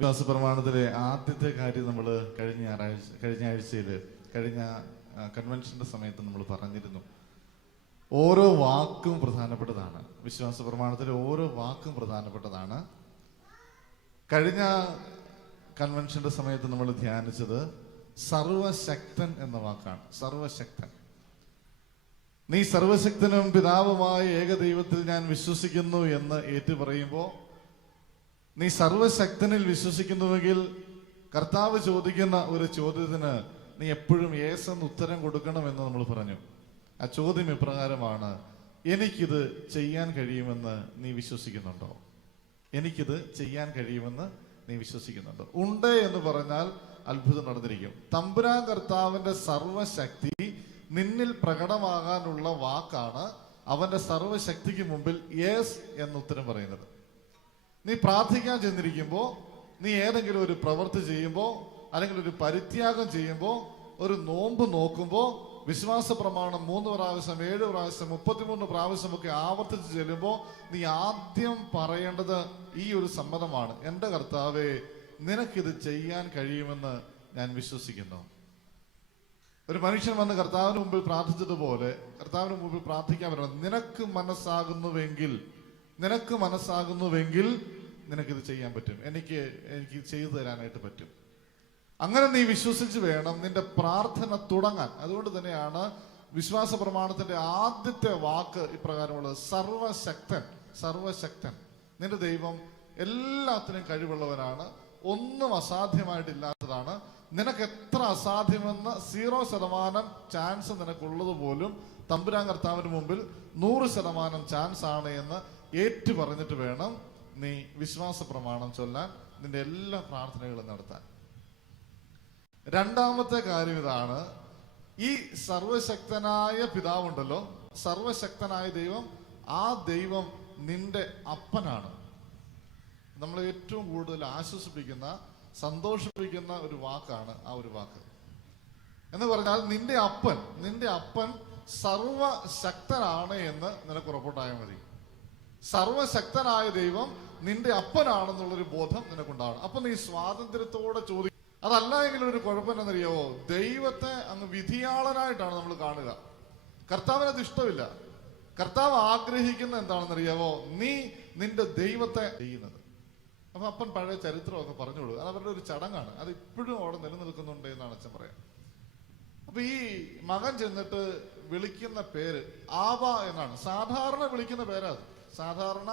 വിശ്വാസപ്രമാണത്തിലെ ആദ്യത്തെ കാര്യം നമ്മൾ കഴിഞ്ഞ ആഴ്ചയിൽ കൺവെൻഷന്റെ സമയത്ത് നമ്മൾ പറഞ്ഞിരുന്നു. ഓരോ വാക്കും പ്രധാനപ്പെട്ടതാണ്. വിശ്വാസപ്രമാണത്തിലെ ഓരോ വാക്കും പ്രധാനപ്പെട്ടതാണ്. കഴിഞ്ഞ കൺവെൻഷന്റെ സമയത്ത് നമ്മൾ ധ്യാനിച്ചത് സർവശക്തൻ എന്ന വാക്കാണ്. സർവശക്തൻ. നീ സർവശക്തനും പിതാവുമായ ഏകദൈവത്തിൽ ഞാൻ വിശ്വസിക്കുന്നു എന്ന് ഏറ്റു പറയുമ്പോൾ, നീ സർവശക്തനിൽ വിശ്വസിക്കുന്നുവെങ്കിൽ കർത്താവ് ചോദിക്കുന്ന ഒരു ചോദ്യത്തിന് നീ എപ്പോഴും യേസ് എന്ന് ഉത്തരം കൊടുക്കണമെന്ന് നമ്മൾ പറഞ്ഞു. ആ ചോദ്യം ഇപ്രകാരമാണ്: എനിക്കിത് ചെയ്യാൻ കഴിയുമെന്ന് നീ വിശ്വസിക്കുന്നുണ്ടോ? എനിക്കിത് ചെയ്യാൻ കഴിയുമെന്ന് നീ വിശ്വസിക്കുന്നുണ്ടോ? ഉണ്ട് എന്ന് പറഞ്ഞാൽ അത്ഭുതം നടന്നിരിക്കും. തമ്പുരാൻ കർത്താവിന്റെ സർവശക്തി നിന്നിൽ പ്രകടമാകാനുള്ള വാക്കാണ് അവന്റെ സർവശക്തിക്ക് മുമ്പിൽ യേസ് എന്ന് ഉത്തരം പറയുന്നത്. നീ പ്രാർത്ഥിക്കാൻ ചെന്നിരിക്കുമ്പോൾ, നീ ഏതെങ്കിലും ഒരു പ്രവൃത്തി ചെയ്യുമ്പോൾ, അല്ലെങ്കിൽ ഒരു പരിത്യാഗം ചെയ്യുമ്പോൾ, ഒരു നോമ്പ് നോക്കുമ്പോൾ, വിശ്വാസ പ്രമാണം 3 പ്രാവശ്യം 7 പ്രാവശ്യം 33 പ്രാവശ്യമൊക്കെ ആവർത്തിച്ച് ചെല്ലുമ്പോൾ നീ ആദ്യം പറയേണ്ടത് ഈ ഒരു സമ്മതമാണ്: എൻ്റെ കർത്താവേ, നിനക്കിത് ചെയ്യാൻ കഴിയുമെന്ന് ഞാൻ വിശ്വസിക്കുന്നു. ഒരു മനുഷ്യൻ വന്ന് കർത്താവിന് മുമ്പിൽ പ്രാർത്ഥിച്ചതുപോലെ കർത്താവിന് മുമ്പിൽ പ്രാർത്ഥിക്കാൻ പറ്റണം. നിനക്ക് മനസ്സാകുന്നുവെങ്കിൽ നിനക്കിത് ചെയ്യാൻ പറ്റും, എനിക്ക് ചെയ്തു തരാനായിട്ട് പറ്റും. അങ്ങനെ നീ വിശ്വസിച്ച് വേണം നിന്റെ പ്രാർത്ഥന തുടങ്ങാൻ. അതുകൊണ്ട് തന്നെയാണ് വിശ്വാസ പ്രമാണത്തിന്റെ ആദ്യത്തെ വാക്ക് ഇപ്രകാരമുള്ളത്: സർവശക്തൻ. സർവശക്തൻ. നിന്റെ ദൈവം എല്ലാത്തിനും കഴിവുള്ളവനാണ്, ഒന്നും അസാധ്യമായിട്ടില്ലാത്തതാണ്. നിനക്ക് എത്ര അസാധ്യമെന്ന് 0% ചാൻസ് നിനക്കുള്ളത് പോലും തമ്പുരാൻ കർത്താവിന് മുമ്പിൽ 100% ചാൻസ് ആണ് എന്ന് ഏറ്റു പറഞ്ഞിട്ട് വേണം നീ വിശ്വാസ പ്രമാണം ചൊല്ലാൻ, നിന്റെ എല്ലാ പ്രാർത്ഥനകളും നടത്താൻ. രണ്ടാമത്തെ കാര്യം ഇതാണ്: ഈ സർവശക്തനായ പിതാവുണ്ടല്ലോ, സർവശക്തനായ ദൈവം, ആ ദൈവം നിന്റെ അപ്പനാണ്. നമ്മൾ ഏറ്റവും കൂടുതൽ ആശ്വസിപ്പിക്കുന്ന, സന്തോഷിപ്പിക്കുന്ന ഒരു വാക്കാണ് ആ ഒരു വാക്ക്. എന്ന് പറഞ്ഞാൽ നിന്റെ അപ്പൻ സർവശക്തനാണ് എന്ന് നിനക്ക് ഉറപ്പുണ്ടായാൽ മതി. സർവശക്തനായ ദൈവം നിന്റെ അപ്പനാണെന്നുള്ളൊരു ബോധം നിനക്കുണ്ടാവണം. അപ്പൊ നീ സ്വാതന്ത്ര്യത്തോടെ ചോദിക്കും. അതല്ല എങ്കിലും ഒരു കുഴപ്പമെന്നറിയാവോ? ദൈവത്തെ അങ്ങ് വിധിയാളനായിട്ടാണ് നമ്മൾ കാണുക. കർത്താവിന് അത് ഇഷ്ടമില്ല. കർത്താവ് ആഗ്രഹിക്കുന്ന എന്താണെന്നറിയാവോ? നീ നിന്റെ ദൈവത്തെ ചെയ്യുന്നത്. അപ്പൊ അപ്പൻ പഴയ ചരിത്രമൊക്കെ പറഞ്ഞോളൂ. അത് അവരുടെ ഒരു ചടങ്ങാണ്. അത് ഇപ്പോഴും അവിടെ നിലനിൽക്കുന്നുണ്ട് എന്നാണ് അച്ഛൻ പറയാം. അപ്പൊ ഈ മകൻ ചെന്നിട്ട് വിളിക്കുന്ന പേര് ആബ എന്നാണ്. സാധാരണ വിളിക്കുന്ന പേരാ അത്. സാധാരണ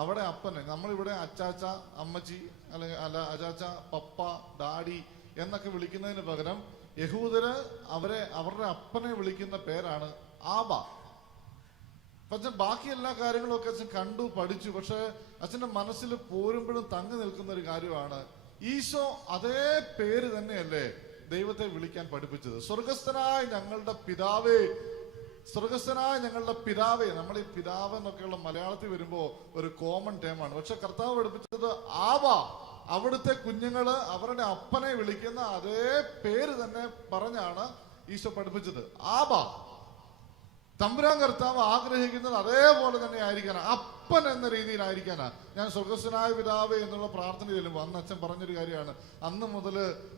അവിടെ അപ്പനെ, നമ്മളിവിടെ അച്ചാച്ച, അമ്മച്ചി, അല്ലെങ്കിൽ അച്ചാച്ച, പപ്പ, ഡാഡി എന്നൊക്കെ വിളിക്കുന്നതിന് പകരം യഹൂദര് അവരുടെ അപ്പനെ വിളിക്കുന്ന പേരാണ് ആബ. അച്ഛൻ ബാക്കി എല്ലാ കാര്യങ്ങളും ഒക്കെ അച്ഛൻ കണ്ടു പഠിച്ചു. പക്ഷെ അച്ഛന്റെ മനസ്സിൽ പോരുമ്പോഴും തങ്ങി നിൽക്കുന്ന ഒരു കാര്യമാണ്: ഈശോ അതേ പേര് തന്നെയല്ലേ ദൈവത്തെ വിളിക്കാൻ പഠിപ്പിച്ചത്? സ്വർഗസ്ഥനായ ഞങ്ങളുടെ പിതാവേ, സ്വർഗസ്ഥനായ ഞങ്ങളുടെ പിതാവേ. നമ്മൾ ഈ പിതാവ് എന്നൊക്കെയുള്ള മലയാളത്തിൽ വരുമ്പോ ഒരു കോമൺ ടേമാണ്. പക്ഷെ കർത്താവ് പഠിപ്പിച്ചത് ആബ. അവിടുത്തെ കുഞ്ഞുങ്ങള് അവരുടെ അപ്പനെ വിളിക്കുന്ന അതേ പേര് തന്നെ പറഞ്ഞാണ് ഈശോ പഠിപ്പിച്ചത്, ആബ. തമ്പുരാൻ കർത്താവ് ആഗ്രഹിക്കുന്നത് അതേപോലെ തന്നെ ആയിരിക്കാനാ, അപ്പൻ എന്ന രീതിയിലായിരിക്കാനാ. ഞാൻ സ്വർഗസ്ഥനായ പിതാവേ എന്നുള്ള പ്രാർത്ഥന ചെല്ലുമ്പോൾ അന്ന് അച്ഛൻ പറഞ്ഞൊരു കാര്യമാണ്: അന്ന് മുതൽ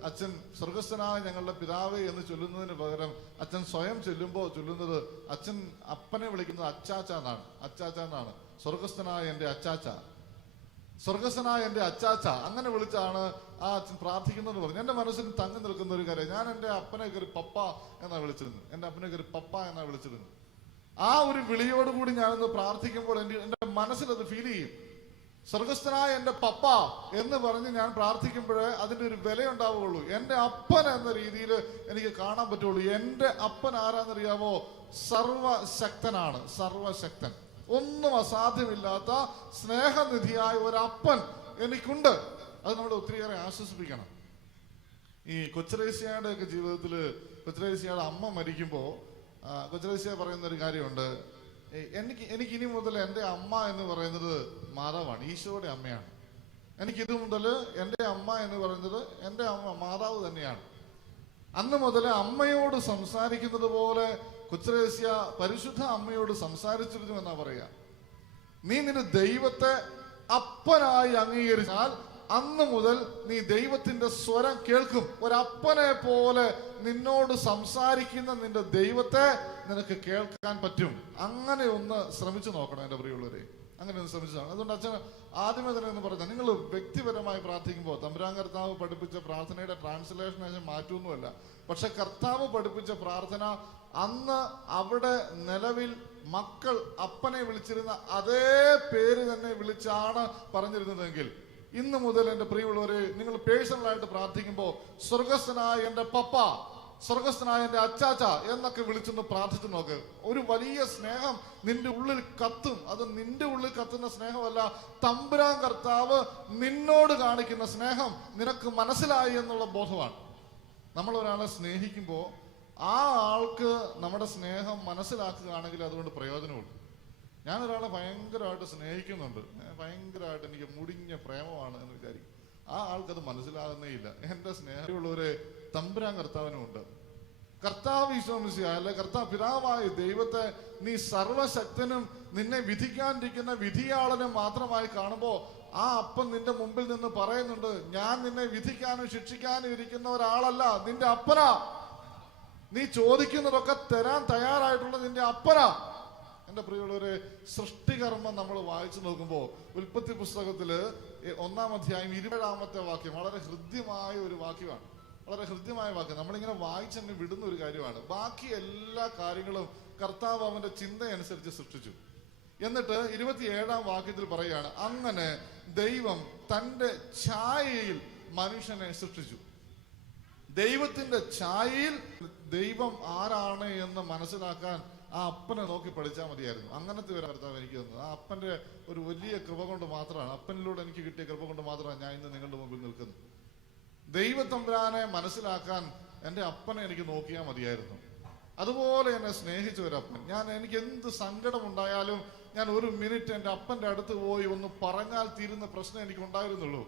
അച്ഛൻ സ്വർഗസ്ഥനായ ഞങ്ങളുടെ പിതാവേ എന്ന് ചൊല്ലുന്നതിന് പകരം അച്ഛൻ സ്വയം ചൊല്ലുന്നത് അച്ഛൻ അപ്പനെ വിളിക്കുന്നത് അച്ചാച്ച എന്നാണ്. സ്വർഗസ്ഥനായ എന്റെ അച്ചാച്ച, സ്വർഗസ്ഥനായ എന്റെ അച്ചാച്ച, അങ്ങനെ വിളിച്ചാണ് ആ അച്ഛൻ പ്രാർത്ഥിക്കുന്നത് പറഞ്ഞു. എന്റെ മനസ്സിൽ തങ്ങി നിൽക്കുന്ന ഒരു കാര്യം, ഞാൻ എന്റെ അപ്പനെ കയറി പപ്പ എന്നാ വിളിച്ചിരുന്നു, എന്റെ അപ്പനെ കയറി പപ്പ എന്നാ വിളിച്ചിരുന്നു. ആ ഒരു വിളിയോടുകൂടി ഞാനൊന്ന് പ്രാർത്ഥിക്കുമ്പോൾ എന്റെ മനസ്സിൽ അത് ഫീൽ ചെയ്യും. സ്വർഗസ്ഥനായ എന്റെ പപ്പ എന്ന് പറഞ്ഞ് ഞാൻ പ്രാർത്ഥിക്കുമ്പോഴേ അതിന്റെ ഒരു വില ഉണ്ടാവുകയുള്ളൂ. എന്റെ അപ്പൻ എന്ന രീതിയിൽ എനിക്ക് കാണാൻ പറ്റുള്ളൂ. എന്റെ അപ്പൻ ആരാന്നറിയാമോ? സർവശക്തനാണ്. സർവശക്തൻ. ഒന്നും അസാധ്യമില്ലാത്ത സ്നേഹനിധിയായ ഒരപ്പൻ എനിക്കുണ്ട്. അത് നമ്മളെ ഒത്തിരിയേറെ ആശ്വസിപ്പിക്കണം. ഈ കൊച്ചറേസ്യയുടെ ഒക്കെ ജീവിതത്തിൽ കൊച്ചറേസ്യയുടെ അമ്മ മരിക്കുമ്പോൾ കൊച്ചറേസ്യ പറയുന്ന ഒരു കാര്യമുണ്ട്: എനിക്ക് ഇനി മുതൽ എൻ്റെ അമ്മ എന്ന് പറയുന്നത് മാതാവാണ്, ഈശോയുടെ അമ്മയാണ്. എനിക്കിത് മുതൽ എൻ്റെ അമ്മ എന്ന് പറയുന്നത് എൻ്റെ അമ്മ മാതാവ് തന്നെയാണ്. അന്ന് മുതൽ അമ്മയോട് സംസാരിക്കുന്നത് പോലെ കൊച്ചറേസ്യ പരിശുദ്ധ അമ്മയോട് സംസാരിച്ചിരുന്നു എന്നാ പറയാ. നീ നിന്റെ ദൈവത്തെ അപ്പനായി അംഗീകരിച്ചാൽ അന്ന് മുതൽ നീ ദൈവത്തിന്റെ സ്വരം കേൾക്കും. ഒരപ്പനെ പോലെ നിന്നോട് സംസാരിക്കുന്ന നിന്റെ ദൈവത്തെ നിനക്ക് കേൾക്കാൻ പറ്റും. അങ്ങനെ ഒന്ന് ശ്രമിച്ചു നോക്കണം എൻ്റെ പ്രിയമുള്ളവരെ, അങ്ങനെ ഒന്ന് ശ്രമിച്ചു നോക്കണം. അതുകൊണ്ട് അച്ഛൻ ആദ്യമേ തന്നെ എന്ന് പറഞ്ഞാൽ, നിങ്ങൾ വ്യക്തിപരമായി പ്രാർത്ഥിക്കുമ്പോൾ തമ്പുരാൻ കർത്താവ് പഠിപ്പിച്ച പ്രാർത്ഥനയുടെ ട്രാൻസ്ലേഷൻ മാറ്റൊന്നുമല്ല. പക്ഷെ കർത്താവ് പഠിപ്പിച്ച പ്രാർത്ഥന അന്ന് അവിടെ നിലവിൽ മക്കൾ അപ്പനെ വിളിച്ചിരുന്ന അതേ പേര് തന്നെ വിളിച്ചാണ് പറഞ്ഞിരുന്നതെങ്കിൽ, ഇന്ന് മുതൽ എൻ്റെ പ്രിയമുള്ളവരെ നിങ്ങൾ പേഴ്സണലായിട്ട് പ്രാർത്ഥിക്കുമ്പോൾ സ്വർഗസ്ഥനായ എൻ്റെ പപ്പ, സ്വർഗസ്ഥനായ എൻ്റെ അച്ചാച്ച എന്നൊക്കെ വിളിച്ചൊന്ന് പ്രാർത്ഥിച്ചു നോക്ക്. ഒരു വലിയ സ്നേഹം നിന്റെ ഉള്ളിൽ കത്തും. അത് നിന്റെ ഉള്ളിൽ കത്തുന്ന സ്നേഹമല്ല, തമ്പുരാൻ കർത്താവ് നിന്നോട് കാണിക്കുന്ന സ്നേഹം നിനക്ക് മനസ്സിലായി എന്നുള്ള ബോധമാണ്. നമ്മൾ ഒരാളെ സ്നേഹിക്കുമ്പോൾ ആ ആൾക്ക് നമ്മുടെ സ്നേഹം മനസ്സിലാക്കുകയാണെങ്കിൽ അതുകൊണ്ട് പ്രയോജനമുള്ളൂ. ഞാനൊരാളെ ഭയങ്കരമായിട്ട് സ്നേഹിക്കുന്നുണ്ട്, ഭയങ്കരമായിട്ട് എനിക്ക് മുടിഞ്ഞ പ്രേമമാണ് എന്ന് വിചാരിക്കും. ആ ആൾക്കത് മനസ്സിലാകുന്നേ ഇല്ല. എൻ്റെ സ്നേഹമുള്ളവരെ തമ്പുരാൻ കർത്താവിനുമുണ്ട്. കർത്താവ് ഈശോമിശിഹാ അല്ലെ കർത്താവ് പിതാവായ ദൈവത്തെ നീ സർവശക്തനും നിന്നെ വിധിക്കാനിരിക്കുന്ന വിധിയാളനും മാത്രമായി കാണുമ്പോൾ ആ അപ്പൻ നിന്റെ മുമ്പിൽ നിന്ന് പറയുന്നുണ്ട്, ഞാൻ നിന്നെ വിധിക്കാനും ശിക്ഷിക്കാനും ഇരിക്കുന്ന ഒരാളല്ല, നിന്റെ അപ്പനാ. നീ ചോദിക്കുന്നതൊക്കെ തരാൻ തയ്യാറായിട്ടുള്ള നിന്റെ അപ്പനാ. എൻ്റെ പ്രിയമുള്ളവരെ, സൃഷ്ടികർമ്മം നമ്മൾ വായിച്ചു നോക്കുമ്പോൾ ഉൽപ്പത്തി പുസ്തകത്തില് 1-ാം അധ്യായം 27-ാമത്തെ വാക്യം വളരെ ഹൃദ്യമായ ഒരു വാക്യമാണ്. വളരെ ഹൃദ്യമായ വാക്യം. നമ്മളിങ്ങനെ വായിച്ചങ്ങ് വിടുന്ന ഒരു കാര്യമാണ്. ബാക്കി എല്ലാ കാര്യങ്ങളും കർത്താവ് അവന്റെ ചിന്തയനുസരിച്ച് സൃഷ്ടിച്ചു. എന്നിട്ട് 27-ാം വാക്യത്തിൽ പറയുകയാണ്, അങ്ങനെ ദൈവം തന്റെ ഛായയിൽ മനുഷ്യനെ സൃഷ്ടിച്ചു. ദൈവത്തിന്റെ ഛായയിൽ ദൈവം ആരാണ് എന്ന് മനസ്സിലാക്കാൻ ആ അപ്പനെ നോക്കി പഠിച്ചാൽ മതിയായിരുന്നു. അങ്ങനത്തെ ഒരു കർത്താവ് എനിക്ക് തന്നത് ആ അപ്പന്റെ ഒരു വലിയ കൃപ കൊണ്ട് മാത്രമാണ്, അപ്പനിലൂടെ എനിക്ക് കിട്ടിയ കൃപ കൊണ്ട് മാത്രമാണ് ഞാൻ ഇന്ന് നിങ്ങളുടെ മുമ്പിൽ നിൽക്കുന്നത്. ദൈവത്തമ്പുരാനെ മനസ്സിലാക്കാൻ എൻ്റെ അപ്പനെ എനിക്ക് നോക്കിയാൽ മതിയായിരുന്നു. അതുപോലെ എന്നെ സ്നേഹിച്ച ഒരപ്പൻ. എനിക്ക് എന്ത് സങ്കടമുണ്ടായാലും ഞാൻ ഒരു മിനിറ്റ് എൻ്റെ അപ്പൻ്റെ അടുത്ത് പോയി ഒന്ന് പറഞ്ഞാൽ തീരുന്ന പ്രശ്നം എനിക്ക് ഉണ്ടായിരുന്നുള്ളൂ.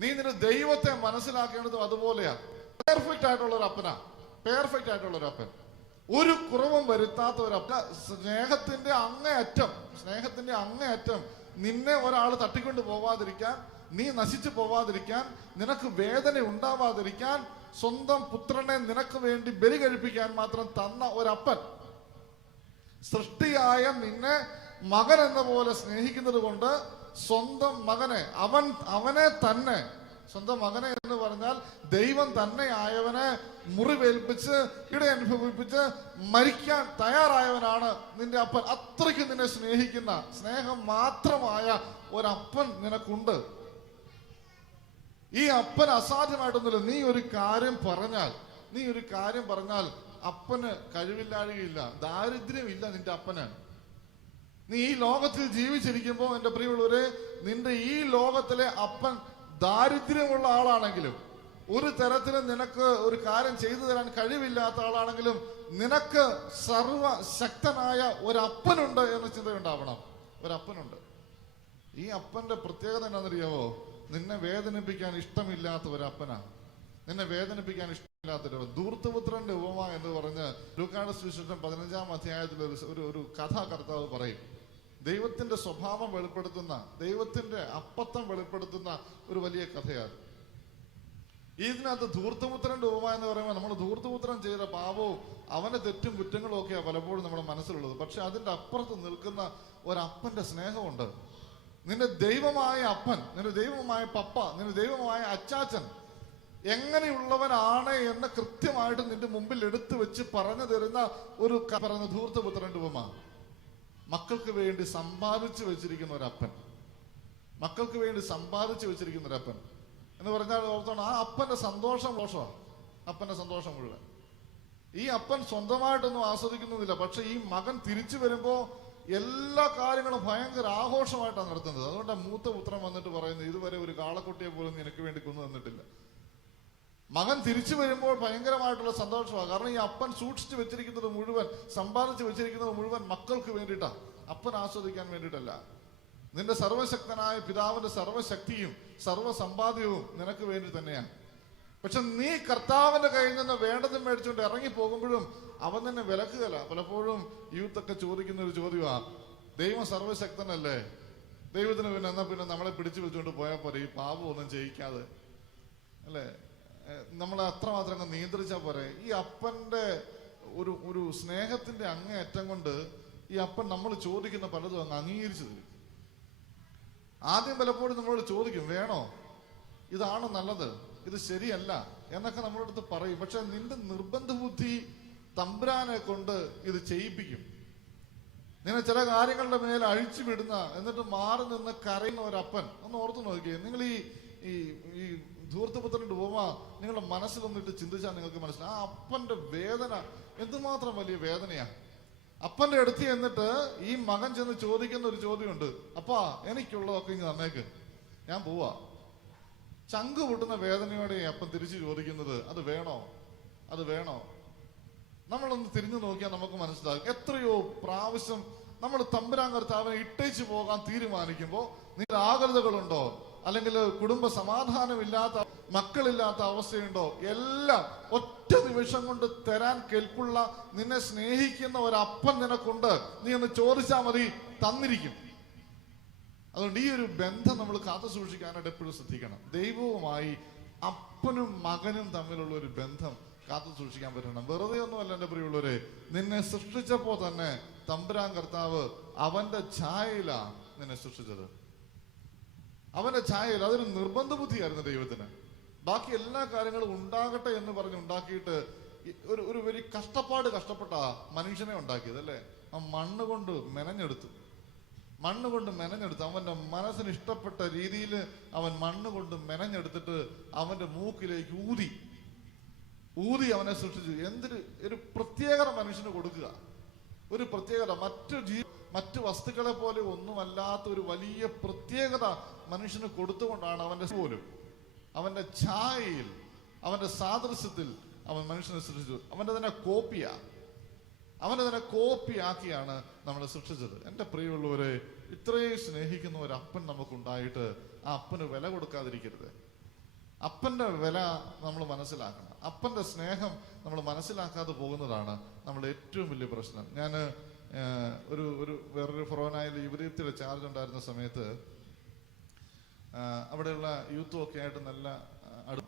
നീ നിന്റെ ദൈവത്തെ മനസ്സിലാക്കേണ്ടതും അതുപോലെയാ. പെർഫെക്റ്റ് ആയിട്ടുള്ള ഒരു അപ്പനാ, പെർഫെക്റ്റ് ആയിട്ടുള്ള ഒരു അപ്പൻ, ഒരു കുറവും വരുത്താത്ത ഒരു അപ്പൻ. സ്നേഹത്തിന്റെ അങ്ങേയറ്റം നിന്നെ ഒരാൾ തട്ടിക്കൊണ്ട് പോവാതിരിക്കാൻ, നീ നശിച്ചു പോവാതിരിക്കാൻ, നിനക്ക് വേദന ഉണ്ടാവാതിരിക്കാൻ സ്വന്തം പുത്രനെ നിനക്ക് വേണ്ടി ബലി കഴിപ്പിക്കാൻ മാത്രം തന്ന ഒരപ്പൻ. സൃഷ്ടിയായ നിന്നെ മകൻ എന്ന പോലെ സ്നേഹിക്കുന്നത് കൊണ്ട് സ്വന്തം മകനെ, അവനെ തന്നെ, സ്വന്തം മകനെ എന്ന് പറഞ്ഞാൽ ദൈവം തന്നെ ആയവനെ മുറിവേൽപ്പിച്ച് ഇട അനുഭവിപ്പിച്ച് മരിക്കാൻ തയ്യാറായവനാണ് നിന്റെ അപ്പൻ. അത്രയ്ക്ക് നിന്നെ സ്നേഹിക്കുന്ന, സ്നേഹം മാത്രമായ ഒരപ്പൻ നിനക്കുണ്ട്. ഈ അപ്പൻ അസാധ്യമായിട്ടൊന്നുമില്ല. നീ ഒരു കാര്യം പറഞ്ഞാൽ അപ്പന് കഴിവില്ലാഴികയില്ല, ദാരിദ്ര്യമില്ല നിന്റെ അപ്പന്. നീ ഈ ലോകത്തിൽ ജീവിച്ചിരിക്കുമ്പോൾ എൻ്റെ പ്രിയമുള്ളവരെ, നിന്റെ ഈ ലോകത്തിലെ അപ്പൻ ദാരിദ്ര്യമുള്ള ആളാണെങ്കിലും, ഒരു തരത്തിലും നിനക്ക് ഒരു കാര്യം ചെയ്തു തരാൻ കഴിവില്ലാത്ത ആളാണെങ്കിലും, നിനക്ക് സർവശക്തനായ ഒരപ്പനുണ്ട് എന്ന ചിന്തയുണ്ടാവണം. ഒരപ്പനുണ്ട്. ഈ അപ്പന്റെ പ്രത്യേകത എന്താണെന്നറിയാവോ? നിന്നെ വേദനിപ്പിക്കാൻ ഇഷ്ടമില്ലാത്ത ഒരപ്പനാ. നിന്നെ വേദനിപ്പിക്കാൻ ഇഷ്ടമില്ലാത്തൊരു ധൂർത്തപുത്രന്റെ ഉപമ എന്ന് പറഞ്ഞ് ലൂക്കായുടെ സുവിശേഷം 15-ാം അധ്യായത്തിൽ ഒരു കഥ കർത്താവ് പറയും. ദൈവത്തിന്റെ സ്വഭാവം വെളിപ്പെടുത്തുന്ന, ദൈവത്തിന്റെ അപ്പത്തം വെളിപ്പെടുത്തുന്ന ഒരു വലിയ കഥയാണ്. ഇതിനകത്ത് ധൂർത്തപുത്രന്റെ ഉപമ എന്ന് പറയുമ്പോൾ നമ്മൾ ധൂർത്തപുത്രൻ ചെയ്ത പാപവും അവന്റെ തെറ്റും കുറ്റങ്ങളും ഒക്കെയാണ് പലപ്പോഴും നമ്മുടെ മനസ്സിലുള്ളത്. പക്ഷെ അതിന്റെ അപ്പുറത്ത് നിൽക്കുന്ന ഒരപ്പന്റെ സ്നേഹമുണ്ട്. നിന്റെ ദൈവമായ അപ്പൻ, നിന്റെ ദൈവമായ പപ്പ, നിന്റെ ദൈവമായ അച്ചാച്ചൻ എങ്ങനെയുള്ളവനാണ് എന്ന് കൃത്യമായിട്ട് നിന്റെ മുമ്പിൽ എടുത്തു വെച്ച് പറഞ്ഞു തരുന്ന ഒരു പറഞ്ഞ ധൂർത്തപുത്രന്റെ ഉപമ. മക്കൾക്ക് വേണ്ടി സമ്പാദിച്ചു വെച്ചിരിക്കുന്ന ഒരപ്പൻ, മക്കൾക്ക് വേണ്ടി സമ്പാദിച്ചു വെച്ചിരിക്കുന്ന ഒരപ്പൻ എന്ന് പറഞ്ഞാൽ ഓർത്തോണം, ആ അപ്പന്റെ സന്തോഷം അപ്പന്റെ സന്തോഷം മുഴുവൻ ഈ അപ്പൻ സ്വന്തമായിട്ടൊന്നും ആസ്വദിക്കുന്നില്ല. പക്ഷെ ഈ മകൻ തിരിച്ചു വരുമ്പോ എല്ലാ കാര്യങ്ങളും ഭയങ്കര ആഘോഷമായിട്ടാണ് നടത്തുന്നത്. അതുകൊണ്ട് മൂത്ത പുത്രൻ വന്നിട്ട് പറയുന്നത്, ഇതുവരെ ഒരു കാളക്കുട്ടിയെ പോലും നിനക്ക് വേണ്ടി കൊന്നു തന്നിട്ടില്ല. മകൻ തിരിച്ചു വരുമ്പോൾ ഭയങ്കരമായിട്ടുള്ള സന്തോഷമാണ്. കാരണം ഈ അപ്പൻ സൂക്ഷിച്ചു വെച്ചിരിക്കുന്നത് മുഴുവൻ, സമ്പാദിച്ചു വെച്ചിരിക്കുന്നത് മുഴുവൻ മക്കൾക്ക് വേണ്ടിയിട്ടാ, അപ്പൻ ആസ്വദിക്കാൻ വേണ്ടിയിട്ടല്ല. നിന്റെ സർവശക്തനായ പിതാവിന്റെ സർവശക്തിയും സർവസമ്പാദ്യവും നിനക്ക് വേണ്ടി തന്നെയാണ്. പക്ഷെ നീ കർത്താവിന്റെ കയ്യിൽ നിന്ന് വേണ്ടതും മേടിച്ചുകൊണ്ട് ഇറങ്ങി പോകുമ്പോഴും അവൻ തന്നെ വിലക്കുകയല്ല. പലപ്പോഴും യൂത്തൊക്കെ ചോദിക്കുന്ന ഒരു ചോദ്യമാണ്, ദൈവം സർവശക്തനല്ലേ, ദൈവത്തിന് പിന്നെ എന്നാ പിന്നെ നമ്മളെ പിടിച്ചു വെച്ചുകൊണ്ട് പോയാൽ പോരെ, ഈ പാപം ഒന്നും ചെയ്യിക്കാതെ അല്ലേ? നമ്മളെ അത്രമാത്രം അങ്ങ് നിയന്ത്രിച്ചാൽ പോരെ. ഈ അപ്പന്റെ ഒരു സ്നേഹത്തിന്റെ അങ്ങേയറ്റം കൊണ്ട് ഈ അപ്പൻ നമ്മൾ ചോദിക്കുന്ന പലതും അങ്ങ് അംഗീകരിച്ചു തരും. ആദ്യം പലപ്പോഴും നമ്മളോട് ചോദിക്കും, വേണോ, ഇതാണ് നല്ലത്, ഇത് ശരിയല്ല എന്നൊക്കെ നമ്മളോട് അടുത്ത് പറയും. പക്ഷെ നിന്റെ നിർബന്ധ ബുദ്ധി തമ്പുരാനെ കൊണ്ട് ഇത് ചെയ്യിപ്പിക്കും. നിന്നെ ചില കാര്യങ്ങളുടെ മേലെ അഴിച്ചു വിടുന്ന, എന്നിട്ട് മാറി നിന്ന് കരയുന്ന ഒരപ്പൻ ഒന്ന് ഓർത്തു നോക്കിയേ. നിങ്ങൾ ഈ ധൂർത്തപുത്രന്റെ ഉപമ നിങ്ങളുടെ മനസ്സിലൊന്നിട്ട് ചിന്തിച്ചാൽ നിങ്ങൾക്ക് മനസ്സിലാവും ആ അപ്പന്റെ വേദന എന്തുമാത്രം വലിയ വേദനയാ. അപ്പന്റെ അടുത്ത് എന്നിട്ട് ഈ മകൻ ചെന്ന് ചോദിക്കുന്ന ഒരു ചോദ്യമുണ്ട്, അപ്പാ എനിക്കുള്ളതൊക്കെ ഇങ്ങ് തന്നേക്ക്, ഞാൻ പോവാ. ചങ്ക് പൊട്ടുന്ന വേദനയോടെ അപ്പൻ തിരിച്ചു ചോദിക്കുന്നത്, അത് വേണോ, അത് വേണോ? നമ്മളൊന്ന് തിരിഞ്ഞു നോക്കിയാൽ നമുക്ക് മനസ്സിലാകും എത്രയോ പ്രാവശ്യം നമ്മൾ തമ്പുരാൻ കർത്താവിനെ ഇട്ടേച്ചു പോകാൻ തീരുമാനിക്കുമ്പോൾ നിങ്ങൾ ആകൃതകളുണ്ടോ, അല്ലെങ്കിൽ കുടുംബ സമാധാനമില്ലാത്ത, മക്കളില്ലാത്ത അവസ്ഥയുണ്ടോ, എല്ലാം ഒറ്റ നിമിഷം കൊണ്ട് തരാൻ കെൽപ്പുള്ള, നിന്നെ സ്നേഹിക്കുന്ന ഒരപ്പൻ നിനക്കുണ്ട്. നീ ഒന്ന് ചോദിച്ചാൽ മതി, തന്നിരിക്കും. അതുകൊണ്ട് ഈ ഒരു ബന്ധം നമ്മൾ കാത്തു സൂക്ഷിക്കാനായിട്ട് എപ്പോഴും ശ്രദ്ധിക്കണം. ദൈവവുമായി അപ്പനും മകനും തമ്മിലുള്ള ഒരു ബന്ധം കാത്തു സൂക്ഷിക്കാൻ പറ്റണം. വെറുതെ ഒന്നുമല്ല എൻ്റെ പ്രിയമുള്ളവരെ, നിന്നെ സൃഷ്ടിച്ചപ്പോ തന്നെ തമ്പുരാൻ കർത്താവ് അവന്റെ ഛായയിലാ നിന്നെ സൃഷ്ടിച്ചത്. അവന്റെ ഛായയിൽ. അതൊരു നിർബന്ധ ബുദ്ധിയായിരുന്നു ദൈവത്തിന്. ബാക്കി എല്ലാ കാര്യങ്ങളും ഉണ്ടാകട്ടെ എന്ന് പറഞ്ഞ് ഉണ്ടാക്കിയിട്ട് ഒരു വലിയ കഷ്ടപ്പെട്ട മനുഷ്യനെ ഉണ്ടാക്കിയത് അല്ലേ? ആ മണ്ണ് കൊണ്ട് മെനഞ്ഞെടുത്തു. അവന്റെ മനസ്സിന് ഇഷ്ടപ്പെട്ട രീതിയിൽ അവൻ മണ്ണ് കൊണ്ട് മെനഞ്ഞെടുത്തിട്ട് അവന്റെ മൂക്കിലേക്ക് ഊതി അവനെ സൃഷ്ടിച്ചു. ഒരു പ്രത്യേകത മനുഷ്യന് കൊടുക്കുക, ഒരു പ്രത്യേകത. മറ്റു വസ്തുക്കളെ പോലെ ഒന്നുമല്ലാത്ത ഒരു വലിയ പ്രത്യേകത മനുഷ്യന് കൊടുത്തുകൊണ്ടാണ് അവന്റെ ഛായയിൽ, അവന്റെ സാദൃശ്യത്തിൽ അവൻ മനുഷ്യനെ സൃഷ്ടിച്ചു. അവന്റെ തന്നെ കോപ്പിയാക്കിയാണ് നമ്മളെ സൃഷ്ടിച്ചത്. എൻ്റെ പ്രിയമുള്ളവരെ, ഇത്രയും സ്നേഹിക്കുന്ന ഒരു അപ്പൻ നമുക്കുണ്ടായിട്ട് ആ അപ്പന് വില കൊടുക്കാതിരിക്കരുത്. അപ്പന്റെ വില നമ്മൾ മനസ്സിലാക്കണം. അപ്പന്റെ സ്നേഹം നമ്മൾ മനസ്സിലാക്കാതെ പോകുന്നതാണ് നമ്മുടെ ഏറ്റവും വലിയ പ്രശ്നം. ഞാൻ വേറൊരു ഫൊറോനയിൽ യുവദീപ്തിയുടെ ചാർജ് ഉണ്ടായിരുന്ന സമയത്ത് അവിടെയുള്ള യൂത്തും ഒക്കെ ആയിട്ട് നല്ല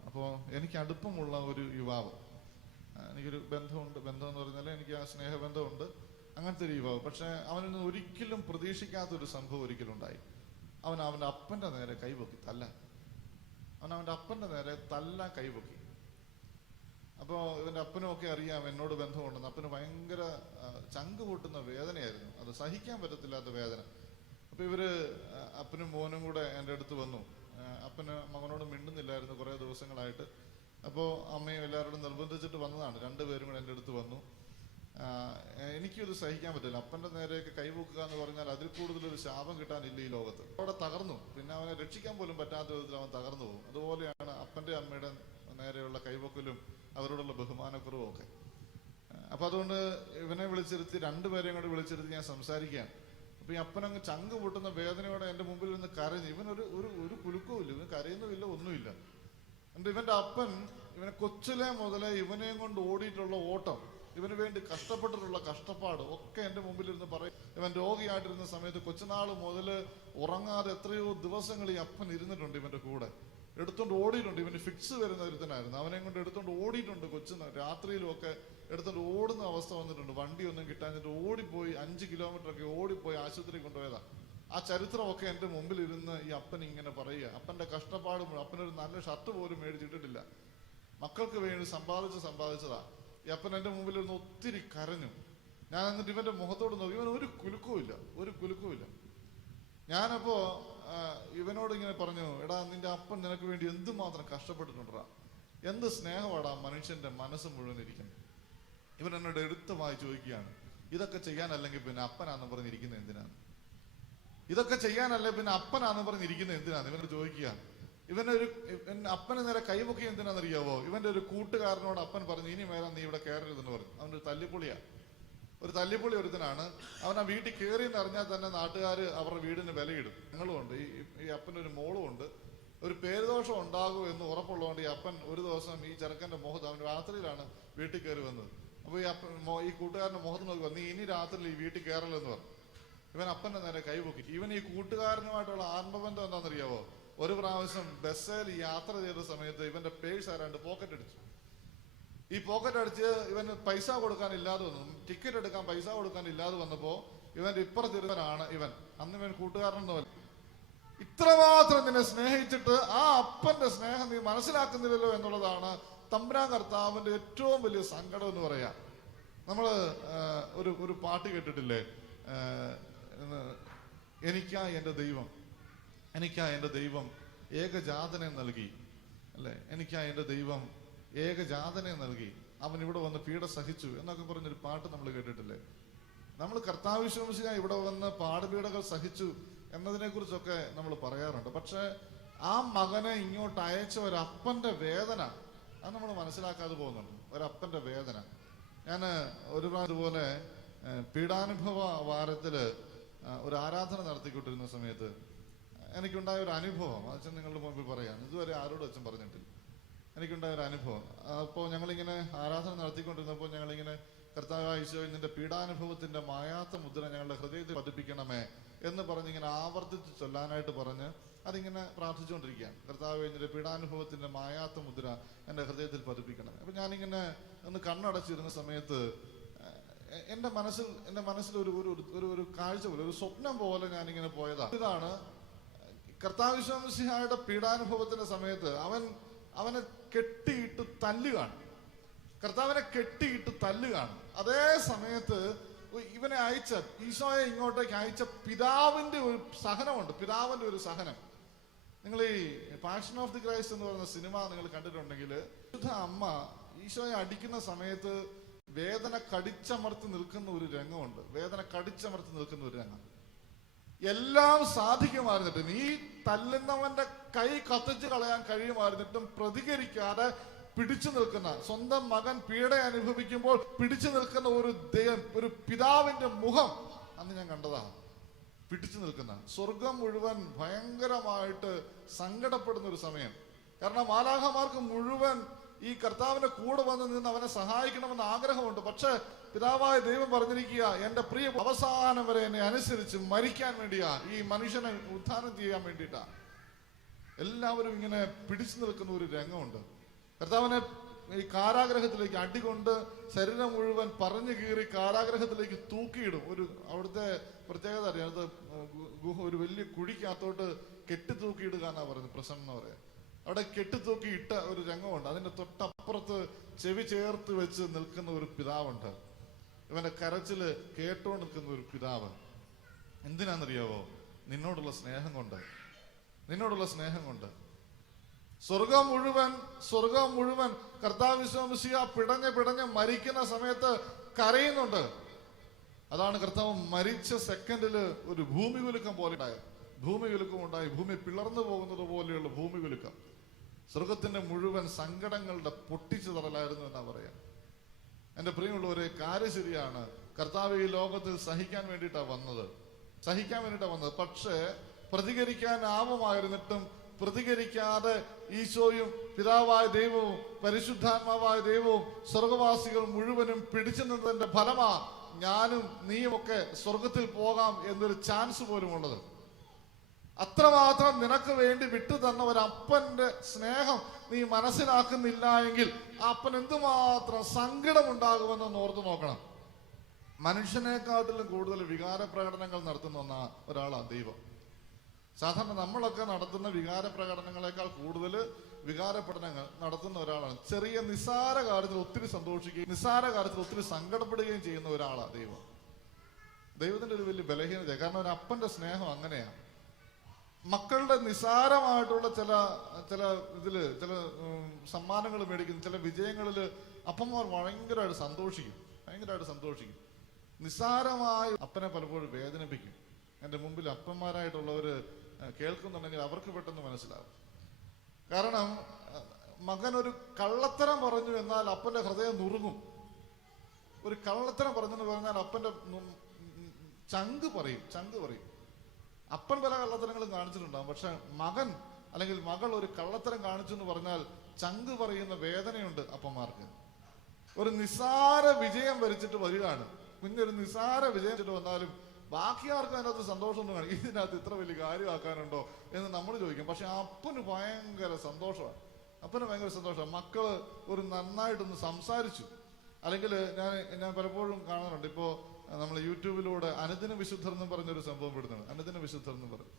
അപ്പോൾ എനിക്ക് അടുപ്പമുള്ള ഒരു യുവാവ്, എനിക്കൊരു ബന്ധം എന്ന് പറഞ്ഞാൽ എനിക്ക് ആ സ്നേഹബന്ധമുണ്ട്, അങ്ങനത്തെ ഒരു യുവാവ്. പക്ഷെ അവനൊന്നും ഒരിക്കലും പ്രതീക്ഷിക്കാത്തൊരു സംഭവം ഒരിക്കലും ഉണ്ടായി. അവന്റെ അപ്പന്റെ നേരെ കൈപൊക്കി അവന്റെ അപ്പന്റെ നേരെ കൈപൊക്കി. അപ്പോൾ ഇവന്റെ അപ്പനും ഒക്കെ അറിയാം എന്നോട് ബന്ധമുണ്ടെന്ന്. അപ്പന് ഭയങ്കര ചങ്ക് പൊട്ടുന്ന വേദനയായിരുന്നു, അത് സഹിക്കാൻ പറ്റത്തില്ലാത്ത വേദന. അപ്പൊ അപ്പനും മോനും കൂടെ എൻ്റെ അടുത്ത് വന്നു. അപ്പന് മകനോട് മിണ്ടുന്നില്ലായിരുന്നു കുറേ ദിവസങ്ങളായിട്ട്. അപ്പോൾ അമ്മയും എല്ലാവരോടും നിർബന്ധിച്ചിട്ട് വന്നതാണ്. രണ്ടുപേരും കൂടെ എൻ്റെ അടുത്ത് വന്നു. എനിക്കിത് സഹിക്കാൻ പറ്റില്ല. അപ്പന്റെ നേരെയൊക്കെ കൈവക്കുക എന്ന് പറഞ്ഞാൽ അതിൽ കൂടുതലൊരു ശാപം കിട്ടാനില്ല ഈ ലോകത്ത്. അവിടെ തകർന്നു, പിന്നെ അവനെ രക്ഷിക്കാൻ പോലും പറ്റാത്ത വിധത്തിൽ അവൻ തകർന്നു പോകും. അതുപോലെയാണ് അപ്പന്റെ അമ്മയുടെ നേരെയുള്ള കൈവക്കലും അവരോടുള്ള ബഹുമാനക്കുറവും ഒക്കെ. അപ്പൊ അതുകൊണ്ട് ഇവനെ വിളിച്ചിരുത്തി, രണ്ടുപേരെയും കൂടെ വിളിച്ചിരുത്തി ഞാൻ സംസാരിക്കുകയാണ്. അപ്പൊ ഈ അപ്പനങ്ങ് ചങ്ക് പൊട്ടുന്ന വേദനയോടെ എൻ്റെ മുമ്പിൽ നിന്ന് കരഞ്ഞു. ഒരു കുലുക്കവും ഇല്ല, ഇവൻ കരയുന്നുമില്ല, ഒന്നുമില്ല. എന്നിട്ട് ഇവന്റെ അപ്പൻ ഇവനെ കൊച്ചിലെ മുതലേ ഇവനെയും കൊണ്ട് ഓടിയിട്ടുള്ള ഓട്ടം, ഇവന് വേണ്ടി കഷ്ടപ്പെട്ടിട്ടുള്ള കഷ്ടപ്പാട് ഒക്കെ എൻ്റെ മുമ്പിലിരുന്ന് പറയും. ഇവൻ രോഗിയായിട്ടിരുന്ന സമയത്ത് കൊച്ചുനാൾ മുതൽ ഉറങ്ങാതെ എത്രയോ ദിവസങ്ങൾ ഈ അപ്പൻ ഇരുന്നിട്ടുണ്ട് ഇവന്റെ കൂടെ. എടുത്തോണ്ട് ഓടിയിട്ടുണ്ട്. ഇവന് ഫിക്സ് വരുന്ന ഒരുത്തനായിരുന്നു. അവനെ കൊണ്ട് എടുത്തോണ്ട് ഓടിയിട്ടുണ്ട്. രാത്രിയിലും ഒക്കെ എടുത്തോണ്ട് ഓടുന്ന അവസ്ഥ വന്നിട്ടുണ്ട്. വണ്ടിയൊന്നും കിട്ടാഞ്ഞിട്ട് ഓടിപ്പോയി 5 കിലോമീറ്റർ ഒക്കെ ഓടിപ്പോയി ആശുപത്രി കൊണ്ടുപോയതാ. ആ ചരിത്രമൊക്കെ എൻ്റെ മുമ്പിൽ ഇരുന്ന് ഈ അപ്പൻ ഇങ്ങനെ പറയുക. അപ്പന്റെ കഷ്ടപ്പാടും, അപ്പനൊരു നല്ല ഷർട്ട് പോലും മേടിച്ചിട്ടിട്ടില്ല, മക്കൾക്ക് വേണ്ടി സമ്പാദിച്ചതാ. ഈ അപ്പൻ എൻ്റെ മുമ്പിൽ ഇരുന്ന് ഒത്തിരി കരഞ്ഞു. ഞാൻ എന്നിട്ട് ഇവന്റെ മുഖത്തോട് നോക്കി. ഇവൻ ഒരു കുലുക്കവുമില്ല. ഞാനപ്പോ ഇവനോട് ഇങ്ങനെ പറഞ്ഞു, എടാ നിന്റെ അപ്പൻ നിനക്ക് വേണ്ടി എന്തുമാത്രം കഷ്ടപ്പെട്ടിട്ടുണ്ടാ, എന്ത് സ്നേഹമാടാ മനുഷ്യന്റെ മനസ്സ് മുഴുവൻ ഇരിക്കുന്നത്. ഇവൻ എന്നോട് എടുത്തുമായി ചോദിക്കുകയാണ്, ഇതൊക്കെ ചെയ്യാനല്ലെങ്കിൽ പിന്നെ അപ്പനാന്ന് പറഞ്ഞിരിക്കുന്നത് എന്തിനാണ്? ഇവനോട് ചോദിക്കുക. അപ്പന് നേരെ കൈപൊക്കി എന്തിനാണെന്നറിയാവോ? ഇവന്റെ ഒരു കൂട്ടുകാരനോട് അപ്പൻ പറഞ്ഞു, ഇനി മേലെ നീ ഇവിടെ കയറരുതെന്ന് പറഞ്ഞു. അവൻ്റെ ഒരു തല്ലിപ്പൊളി ഒരുത്തനാണ്. അവൻ ആ വീട്ടിൽ കയറി എന്ന് അറിഞ്ഞാൽ തന്നെ നാട്ടുകാർ അവരുടെ വീടിന് വിലയിടും. ഞങ്ങളുമുണ്ട്, ഈ അപ്പനൊരു മോളും ഉണ്ട്. ഒരു പേരുദോഷം ഉണ്ടാകും എന്ന് ഉറപ്പുള്ളതുകൊണ്ട് ഈ അപ്പൻ ഒരു ദിവസം ഈ ചെറുക്കന്റെ മുഖത്ത്, അവൻ രാത്രിയിലാണ് വീട്ടിൽ കയറി വന്നത്. അപ്പൊ ഈ കൂട്ടുകാരന്റെ മുഖത്ത് നോക്കി, നീ ഇനി രാത്രി ഈ വീട്ടിൽ കയറലെന്ന് പറഞ്ഞു. ഇവൻ അപ്പന്റെ നേരെ കൈപൊക്കി. ഇവൻ ഈ കൂട്ടുകാരനുമായിട്ടുള്ള ആത്മബന്ധം എന്താണെന്നറിയാവോ? ഒരു പ്രാവശ്യം ബസ്സിൽ യാത്ര ചെയ്ത സമയത്ത് ഇവന്റെ പേഴ്സ് ആരാണ്ട് പോക്കറ്റ് അടിച്ചു. ഈ പോക്കറ്റ് അടിച്ച് ഇവന് പൈസ കൊടുക്കാൻ ഇല്ലാതെ വന്നു. ടിക്കറ്റ് എടുക്കാൻ പൈസ കൊടുക്കാൻ ഇല്ലാതെ വന്നപ്പോ ഇവന്റെ ഇപ്പുറത്തിരുവനാണ് ഇവൻ. അന്ന് ഇവൻ കൂട്ടുകാരനൊന്നുമല്ല. ഇത്രമാത്രം നിന്നെ സ്നേഹിച്ചിട്ട് ആ അപ്പന്റെ സ്നേഹം നീ മനസ്സിലാക്കുന്നില്ലല്ലോ എന്നുള്ളതാണ് തമ്പുരാൻ കർത്താവിന്റെ ഏറ്റവും വലിയ സങ്കടം എന്ന് പറയാം. നമ്മള് ഒരു പാട്ട് കേട്ടിട്ടില്ലേ? എനിക്കായി എൻ്റെ ദൈവം ഏകജാതനെ നൽകി, അല്ലെ? എനിക്കായി എൻ്റെ ദൈവം ഏകജാതനെ നൽകി, അവൻ ഇവിടെ വന്ന് പീഡ സഹിച്ചു എന്നൊക്കെ പറഞ്ഞൊരു പാട്ട് നമ്മൾ കേട്ടിട്ടില്ലേ? നമ്മൾ കർത്താവ് വിശ്വസിക്കാൻ ഇവിടെ വന്ന് പാടുപീഡകൾ സഹിച്ചു എന്നതിനെ കുറിച്ചൊക്കെ നമ്മൾ പറയാറുണ്ട്. പക്ഷെ ആ മകനെ ഇങ്ങോട്ട് അയച്ച ഒരപ്പന്റെ വേദന അത് നമ്മൾ മനസ്സിലാക്കാതെ പോകുന്നുണ്ട്. ഒരപ്പന്റെ വേദന. ഞാൻ ഒരു പ്രാവശ്യം ഇതുപോലെ പീഡാനുഭവ വാരത്തില് ഒരു ആരാധന നടത്തിക്കൊണ്ടിരുന്ന സമയത്ത് എനിക്കുണ്ടായ ഒരു അനുഭവം അച്ഛൻ നിങ്ങളുടെ മുമ്പിൽ പറയാം. ഇതുവരെ ആരോടും അച്ഛൻ പറഞ്ഞിട്ടില്ല. എനിക്കുണ്ടായ ഒരു അനുഭവം. അപ്പോൾ ഞങ്ങളിങ്ങനെ ആരാധന നടത്തിക്കൊണ്ടിരുന്നപ്പോൾ ഞങ്ങളിങ്ങനെ കർത്താവായ ഈശോയെ നിന്റെ പീഡാനുഭവത്തിന്റെ മായാത്ത മുദ്ര ഞങ്ങളുടെ ഹൃദയത്തിൽ പതിപ്പിക്കണമേ എന്ന് പറഞ്ഞിങ്ങനെ ആവർത്തിച്ച് ചൊല്ലാനായിട്ട് പറഞ്ഞ് അതിങ്ങനെ പ്രാർത്ഥിച്ചുകൊണ്ടിരിക്കുകയാണ്. കർത്താവേ നിന്റെ പീഡാനുഭവത്തിന്റെ മായാത്ത മുദ്ര എൻ്റെ ഹൃദയത്തിൽ പതിപ്പിക്കണമേ. അപ്പൊ ഞാനിങ്ങനെ ഒന്ന് കണ്ണടച്ചിരുന്ന സമയത്ത് എൻ്റെ മനസ്സിൽ ഒരു കാഴ്ച പോലെ, ഒരു സ്വപ്നം പോലെ ഞാനിങ്ങനെ പോയതാ. ഇതാണ് കർത്താവ് മിശിഹായുടെ പീഡാനുഭവത്തിന്റെ സമയത്ത് അവനെ കെട്ടിയിട്ട് തല്ലുകയാണ്. കർത്താവിനെ കെട്ടിയിട്ട് തല്ലുകയാണ്. അതേ സമയത്ത് ഇവനെ അയച്ച ഈശോയെ ഇങ്ങോട്ടേക്ക് അയച്ച പിതാവിന്റെ ഒരു സഹനമുണ്ട്. പിതാവിന്റെ ഒരു സഹനം. നിങ്ങൾ ഈ പാഷൻ ഓഫ് ദി ക്രൈസ്റ്റ് എന്ന് പറയുന്ന സിനിമ നിങ്ങൾ കണ്ടിട്ടുണ്ടെങ്കിൽ അമ്മ ഈശോയെ അടിക്കുന്ന സമയത്ത് വേദന കടിച്ചമർത്തി നിൽക്കുന്ന ഒരു രംഗമുണ്ട്. രംഗം എല്ലാം സാധിക്കുമായിരുന്നിട്ടും, ഈ തല്ലുന്നവന്റെ കൈ കത്തിച്ച് കളയാൻ കഴിയുമായിരുന്നിട്ടും പ്രതികരിക്കാതെ പിടിച്ചു നിൽക്കുന്ന, സ്വന്തം മകൻ പീഡ അനുഭവിക്കുമ്പോൾ പിടിച്ചു നിൽക്കുന്ന ഒരു പിതാവിന്റെ മുഖം അന്ന് ഞാൻ കണ്ടതാണ്. പിടിച്ചു നിൽക്കുന്ന, സ്വർഗം മുഴുവൻ ഭയങ്കരമായിട്ട് സങ്കടപ്പെടുന്ന ഒരു സമയം. കാരണം മാലാഖമാർക്ക് മുഴുവൻ ഈ കർത്താവിന്റെ കൂടെ വന്ന് നിന്ന് അവനെ സഹായിക്കണമെന്ന് ആഗ്രഹമുണ്ട്. പക്ഷെ പിതാവായ ദൈവം പറഞ്ഞിരിക്കുക, എന്റെ പ്രിയ അവസാനം വരെ എന്നെ അനുസരിച്ച് മരിക്കാൻ വേണ്ടിയാ, ഈ മനുഷ്യനെ ഉദ്ധാനം ചെയ്യാൻ വേണ്ടിയിട്ടാ. എല്ലാവരും ഇങ്ങനെ പിടിച്ചു നിൽക്കുന്ന ഒരു രംഗമുണ്ട്. കർത്താവിനെ ഈ കാരാഗ്രഹത്തിലേക്ക് അടികൊണ്ട് ശരീരം മുഴുവൻ പറഞ്ഞു കീറി കാരാഗ്രഹത്തിലേക്ക് തൂക്കിയിടും. അവിടുത്തെ പ്രത്യേകത അറിയാം. അത് ഒരു വലിയ കുഴിക്കകത്തോട്ട് കെട്ടിത്തൂക്കിയിടുക എന്നാ പറയുന്നത്, പ്രസംഗം എന്ന് പറയാം. അവിടെ കെട്ടിത്തൂക്കി ഇട്ട ഒരു രംഗമുണ്ട്. അതിന്റെ തൊട്ടപ്പുറത്ത് ചെവി ചേർത്ത് വെച്ച് നിൽക്കുന്ന ഒരു പിതാവുണ്ട്. ഇവന്റെ കരച്ചില് കേട്ടോണ്ട് നിൽക്കുന്ന ഒരു പിതാവ്. എന്തിനാണെന്നറിയാവോ? നിന്നോടുള്ള സ്നേഹം കൊണ്ട്. സ്വർഗം മുഴുവൻ കർത്താവ് മിശിഹ പിടഞ്ഞ് മരിക്കുന്ന സമയത്ത് കരയുന്നുണ്ട്. അതാണ് കർത്താവ് മരിച്ച സെക്കൻഡില് ഒരു ഭൂമി കുലുക്കം പോലെ ഉണ്ടായത്. ഭൂമി പിളർന്നു പോകുന്നത് പോലെയുള്ള ഭൂമി കുലുക്കം. സ്വർഗത്തിന്റെ മുഴുവൻ സങ്കടങ്ങളുടെ പൊട്ടിച്ചു തറലായിരുന്നു എന്നാ പറയാം. എന്റെ പ്രിയമുള്ളവരെ, കാര്യം ശരിയാണ്. കർത്താവ് ഈ ലോകത്തിൽ സഹിക്കാൻ വേണ്ടിയിട്ടാ വന്നത്. പക്ഷേ പ്രതികരിക്കാനാവുമായിരുന്നിട്ടും പ്രതികരിക്കാതെ ഈശോയും പിതാവായ ദൈവവും പരിശുദ്ധാത്മാവായ ദൈവവും സ്വർഗവാസികൾ മുഴുവനും പിടിച്ചു നിന്നതിന്റെ ഫലമാ ഞാനും നീയുമൊക്കെ സ്വർഗത്തിൽ പോകാം എന്നൊരു ചാൻസ് പോലും ഉള്ളത്. അത്രമാത്രം നിനക്ക് വേണ്ടി വിട്ടു തന്ന ഒരപ്പന്റെ സ്നേഹം നീ മനസ്സിലാക്കുന്നില്ല എങ്കിൽ ആ അപ്പൻ എന്തുമാത്രം സങ്കടം ഉണ്ടാകുമെന്ന് ഓർത്തു നോക്കണം. മനുഷ്യനെക്കാട്ടിലും കൂടുതൽ വികാര പ്രകടനങ്ങൾ നടത്തുന്ന ഒരാളാണ് ദൈവം. സാധാരണ നമ്മളൊക്കെ നടത്തുന്ന വികാര പ്രകടനങ്ങളെക്കാൾ കൂടുതൽ വികാര പഠനങ്ങൾ നടത്തുന്ന ഒരാളാണ്. ചെറിയ നിസ്സാര കാര്യത്തിൽ ഒത്തിരി സന്തോഷിക്കുകയും നിസ്സാര കാര്യത്തിൽ ഒത്തിരി സങ്കടപ്പെടുകയും ചെയ്യുന്ന ഒരാളാണ് ദൈവം. ദൈവത്തിന്റെ ഒരു വലിയ ബലഹീനത. കാരണം ഒരു അപ്പന്റെ സ്നേഹം അങ്ങനെയാണ്. മക്കളുടെ നിസ്സാരമായിട്ടുള്ള ചില സമ്മാനങ്ങൾ മേടിക്കുന്ന ചില വിജയങ്ങളില് അപ്പന്മാർ ഭയങ്കരമായിട്ട് സന്തോഷിക്കും. നിസ്സാരമായി അപ്പനെ പലപ്പോഴും വേദനിപ്പിക്കും. എൻ്റെ മുമ്പിൽ അപ്പന്മാരായിട്ടുള്ളവര് കേൾക്കുന്നുണ്ടെങ്കിൽ അവർക്ക് പെട്ടെന്ന് മനസ്സിലാവും. കാരണം മകൻ ഒരു കള്ളത്തരം പറഞ്ഞു എന്നാൽ അപ്പന്റെ ഹൃദയം നുറുങ്ങും. ഒരു കള്ളത്തരം പറഞ്ഞെന്ന് പറഞ്ഞാൽ അപ്പന്റെ ചങ്ക് പറയും. അപ്പൻ പല കള്ളത്തരങ്ങളും കാണിച്ചിട്ടുണ്ടാകും. പക്ഷെ മകൻ അല്ലെങ്കിൽ മകൾ ഒരു കള്ളത്തരം കാണിച്ചു എന്ന് പറഞ്ഞാൽ ചങ്ക് പറയുന്ന വേദനയുണ്ട് അപ്പന്മാർക്ക്. ഒരു നിസ്സാര വിജയം വരിച്ചിട്ട് വരികയാണ്. കുഞ്ഞൊരു നിസ്സാര വിജയം വന്നാലും ബാക്കി ആർക്കും അതിനകത്ത് സന്തോഷമൊന്നും കാണും. ഇതിനകത്ത് ഇത്ര വലിയ കാര്യമാക്കാനുണ്ടോ എന്ന് നമ്മൾ ചോദിക്കും. പക്ഷെ അപ്പന് ഭയങ്കര സന്തോഷമാണ്. അപ്പന് ഭയങ്കര സന്തോഷമാണ്. മക്കള് ഒരു നന്നായിട്ടൊന്ന് സംസാരിച്ചു. അല്ലെങ്കിൽ ഞാൻ പലപ്പോഴും കാണാറുണ്ട്, ഇപ്പോ നമ്മൾ യൂട്യൂബിലൂടെ അനുദിന വിശുദ്ധർ എന്ന് പറഞ്ഞൊരു സംഭവം വിടുന്നുണ്ട്. അനുദിന വിശുദ്ധർ എന്ന് പറയും.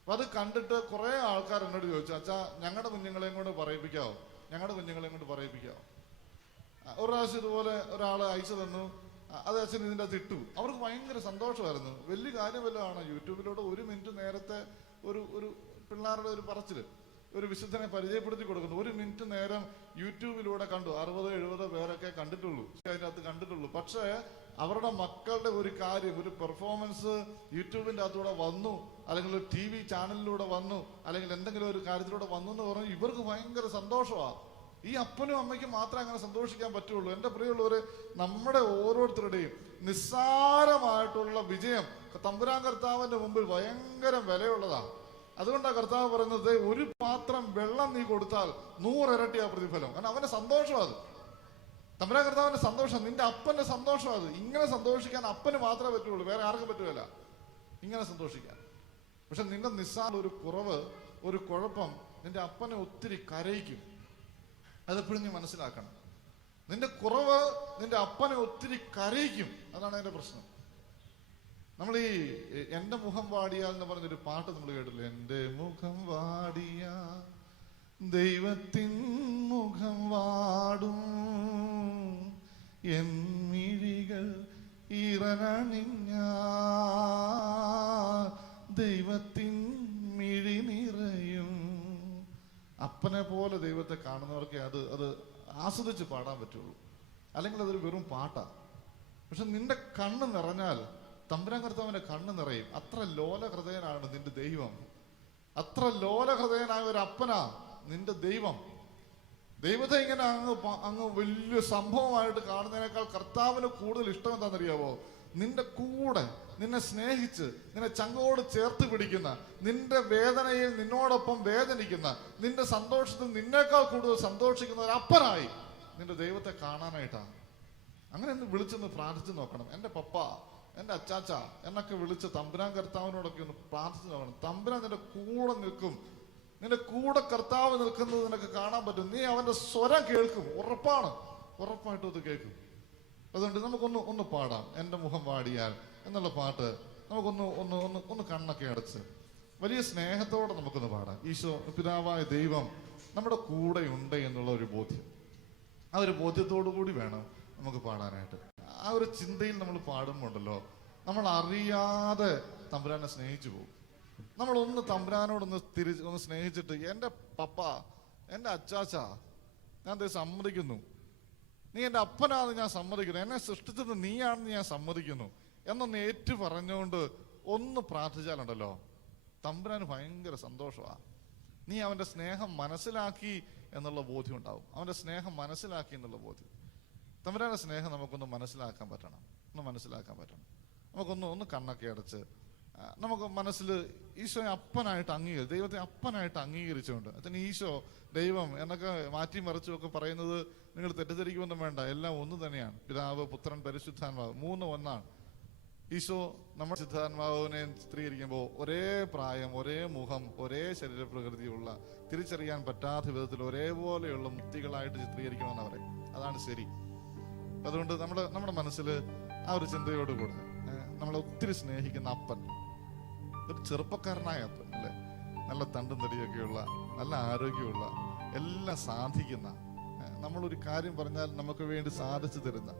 അപ്പൊ അത് കണ്ടിട്ട് കുറെ ആൾക്കാർ എന്നോട് ചോദിച്ചു, അച്ഛാ ഞങ്ങളുടെ കുഞ്ഞുങ്ങളെയും കൊണ്ട് പറയിപ്പിക്കാവോ, ഞങ്ങളുടെ കുഞ്ഞുങ്ങളെയും കൊണ്ട് പറയിപ്പിക്കാവോ. ഒരു പ്രാവശ്യം ഇതുപോലെ ഒരാൾ അയച്ചു തന്നു, അത് അച്ഛൻ ഇതിൻ്റെ അകത്ത് ഇട്ടു. അവർക്ക് ഭയങ്കര സന്തോഷമായിരുന്നു. വലിയ കാര്യം വല്ലതാണ് യൂട്യൂബിലൂടെ 1 മിനിറ്റ് നേരത്തെ ഒരു പിള്ളേരുടെ ഒരു പറച്ചില്, ഒരു വിശുദ്ധനെ പരിചയപ്പെടുത്തി കൊടുക്കുന്നു. 1 മിനിറ്റ് നേരം യൂട്യൂബിലൂടെ കണ്ടു. 60-70 പേരൊക്കെ കണ്ടിട്ടുള്ളൂ, അതിനകത്ത് കണ്ടിട്ടുള്ളൂ. പക്ഷേ അവരുടെ മക്കളുടെ ഒരു കാര്യം, ഒരു പെർഫോമൻസ് യൂട്യൂബിൻ്റെ അകത്തൂടെ വന്നു, അല്ലെങ്കിൽ ഒരു TV ചാനലിലൂടെ വന്നു, അല്ലെങ്കിൽ എന്തെങ്കിലും ഒരു കാര്യത്തിലൂടെ വന്നു എന്ന് പറഞ്ഞാൽ ഇവർക്ക് ഭയങ്കര സന്തോഷമാണ്. ഈ അപ്പനും അമ്മയ്ക്കും മാത്രമേ അങ്ങനെ സന്തോഷിക്കാൻ പറ്റുള്ളൂ. എൻ്റെ പ്രിയമുള്ളവര്, നമ്മുടെ ഓരോരുത്തരുടെയും നിസ്സാരമായിട്ടുള്ള വിജയം തമ്പുരാൻ കർത്താവിന്റെ മുമ്പിൽ ഭയങ്കര വിലയുള്ളതാണ്. അതുകൊണ്ടാണ് കർത്താവ് പറയുന്നത്, ഒരു പാത്രം വെള്ളം നീ കൊടുത്താൽ 100 ഇരട്ടിയാ പ്രതിഫലം. കാരണം അവന്റെ സന്തോഷം അത്. തമ്പുരാൻ കർത്താവിന്റെ സന്തോഷം, നിന്റെ അപ്പന്റെ സന്തോഷം അത്. ഇങ്ങനെ സന്തോഷിക്കാൻ അപ്പന് മാത്രമേ പറ്റുള്ളൂ, വേറെ ആർക്കും പറ്റുകയില്ല ഇങ്ങനെ സന്തോഷിക്കാൻ. പക്ഷെ നിന്റെ നിസ്സാര ഒരു കുറവ്, ഒരു കുഴപ്പം നിന്റെ അപ്പനെ ഒത്തിരി കരയിക്കും. അതെപ്പോഴും നീ മനസ്സിലാക്കണം. നിന്റെ കുറവ് നിന്റെ അപ്പനെ ഒത്തിരി കരയിക്കും. അതാണ് അതിന്റെ പ്രശ്നം. നമ്മൾ ഈ എന്റെ മുഖം വാടിയാൽ എന്ന് പറഞ്ഞൊരു പാട്ട് നമ്മൾ കേട്ടില്ലേ? എന്റെ മുഖം വാടിയ ദൈവത്തിൻ മുഖം വാടും, എൻ മിഴികൾ ഈറനണിഞ്ഞ ദൈവത്തിൻ മിഴി നിറയും. അപ്പനെ പോലെ ദൈവത്തെ കാണുന്നവർക്ക് അത് ആസ്വദിച്ച് പാടാൻ പറ്റുള്ളൂ. അല്ലെങ്കിൽ അതൊരു വെറും പാട്ടാ. പക്ഷെ നിന്റെ കണ്ണ് നിറഞ്ഞാൽ തമ്പുരാൻ കർത്താവിന്റെ കണ്ണ് നിറയും. അത്ര ലോല ഹൃദയനാണ് നിന്റെ ദൈവം. അത്ര ലോല ഹൃദയനായ ഒരു അപ്പനാ നിന്റെ ദൈവം. ദൈവത്തെ ഇങ്ങനെ അങ്ങ് വലിയ സംഭവമായിട്ട് കാണുന്നതിനേക്കാൾ കർത്താവിന് കൂടുതൽ ഇഷ്ടം എന്താണെന്നറിയാവോ? നിന്റെ കൂടെ നിന്നെ സ്നേഹിച്ച് നിന്നെ ചങ്കോട് ചേർത്ത് പിടിക്കുന്ന, നിന്റെ വേദനയിൽ നിന്നോടൊപ്പം വേദനിക്കുന്ന, നിന്റെ സന്തോഷത്തിൽ നിന്നേക്കാൾ കൂടുതൽ സന്തോഷിക്കുന്ന ഒരു അപ്പനായി നിന്റെ ദൈവത്തെ കാണാനായിട്ടാണ്. അങ്ങനെ ഒന്ന് വിളിച്ചൊന്ന് പ്രാർത്ഥിച്ചു നോക്കണം. എൻ്റെ പപ്പ, എൻ്റെ അച്ചാച്ച എന്നൊക്കെ വിളിച്ച് തമ്പുരാൻ കർത്താവിനോടൊക്കെ ഒന്ന് പ്രാർത്ഥിച്ചു നോക്കണം. തമ്പുരാൻ നിന്റെ കൂടെ നിൽക്കും. നിന്റെ കൂടെ കർത്താവ് നിൽക്കുന്നത് നിനക്ക് കാണാൻ പറ്റും. നീ അവന്റെ സ്വരം കേൾക്കും. ഉറപ്പായിട്ടും അത് കേൾക്കും. അതുകൊണ്ട് നമുക്കൊന്ന് പാടാം. എൻ്റെ മുഖം വാടിയാൽ എന്നുള്ള പാട്ട് നമുക്കൊന്ന് കണ്ണൊക്കെ അടച്ച് വലിയ സ്നേഹത്തോടെ നമുക്കൊന്ന് പാടാം. ഈശോ പിതാവായ ദൈവം നമ്മുടെ കൂടെ ഉണ്ട് എന്നുള്ള ഒരു ബോധ്യം, ആ ഒരു ബോധ്യത്തോടു കൂടി വേണം നമുക്ക് പാടാനായിട്ട്. ആ ഒരു ചിന്തയിൽ നമ്മൾ പാടുമ്പോണ്ടല്ലോ, നമ്മൾ അറിയാതെ തമ്പുരാനെ സ്നേഹിച്ചു പോകും. നമ്മളൊന്ന് തമ്പുരാനോടൊന്ന് സ്നേഹിച്ചിട്ട്, എൻ്റെ പപ്പ, എൻ്റെ അച്ചാച്ച, ഞാൻ സമ്മതിക്കുന്നു, നീ എൻ്റെ അപ്പനാണെന്ന് ഞാൻ സമ്മതിക്കുന്നു, എന്നെ സൃഷ്ടിച്ചത് നീയാണെന്ന് ഞാൻ സമ്മതിക്കുന്നു എന്നൊന്ന് ഏറ്റു പറഞ്ഞുകൊണ്ട് ഒന്ന് പ്രാർത്ഥിച്ചാലുണ്ടല്ലോ, തമ്പുരാന് ഭയങ്കര സന്തോഷമാണ്. നീ അവന്റെ സ്നേഹം മനസ്സിലാക്കി എന്നുള്ള ബോധ്യം ഉണ്ടാവും. അവന്റെ സ്നേഹം മനസ്സിലാക്കി എന്നുള്ള ബോധ്യം. തമ്പുരാന്റെ സ്നേഹം നമുക്കൊന്ന് മനസ്സിലാക്കാൻ പറ്റണം. നമുക്കൊന്ന് കണ്ണൊക്കെ അടച്ച് നമുക്ക് മനസ്സിൽ ഈശോയെ അപ്പനായിട്ട് ദൈവത്തെ അപ്പനായിട്ട് അംഗീകരിച്ചുകൊണ്ട്, അതിന് ഈശോ, ദൈവം എന്നൊക്കെ മാറ്റി മറിച്ചുമൊക്കെ പറയുന്നത് നിങ്ങൾ തെറ്റിദ്ധരിക്കുമെന്നും വേണ്ട. എല്ലാം ഒന്ന് തന്നെയാണ്. പിതാവ്, പുത്രൻ, പരിശുദ്ധാത്മാവ്, 3 ഒന്നാണ്. ഈശോ നമ്മുടെ ശുദ്ധാത്മാവിനെ ചിത്രീകരിക്കുമ്പോൾ ഒരേ പ്രായം, ഒരേ മുഖം, ഒരേ ശരീരപ്രകൃതിയുള്ള, തിരിച്ചറിയാൻ പറ്റാത്ത വിധത്തിൽ ഒരേപോലെയുള്ള മുക്തികളായിട്ട് ചിത്രീകരിക്കണമെന്ന് പറയും. അതാണ് ശരി. അതുകൊണ്ട് നമ്മുടെ മനസ്സിൽ ആ ഒരു ചിന്തയോടുകൂടെ നമ്മളെ ഒത്തിരി സ്നേഹിക്കുന്ന അപ്പൻ, ഒരു ചെറുപ്പക്കാരനായ അപ്പൻ അല്ലെ, നല്ല തണ്ടും തടിയൊക്കെയുള്ള, നല്ല ആരോഗ്യമുള്ള, എല്ലാം സാധിക്കുന്ന, നമ്മളൊരു കാര്യം പറഞ്ഞാൽ നമുക്ക് വേണ്ടി സാധിച്ചു തരുന്ന,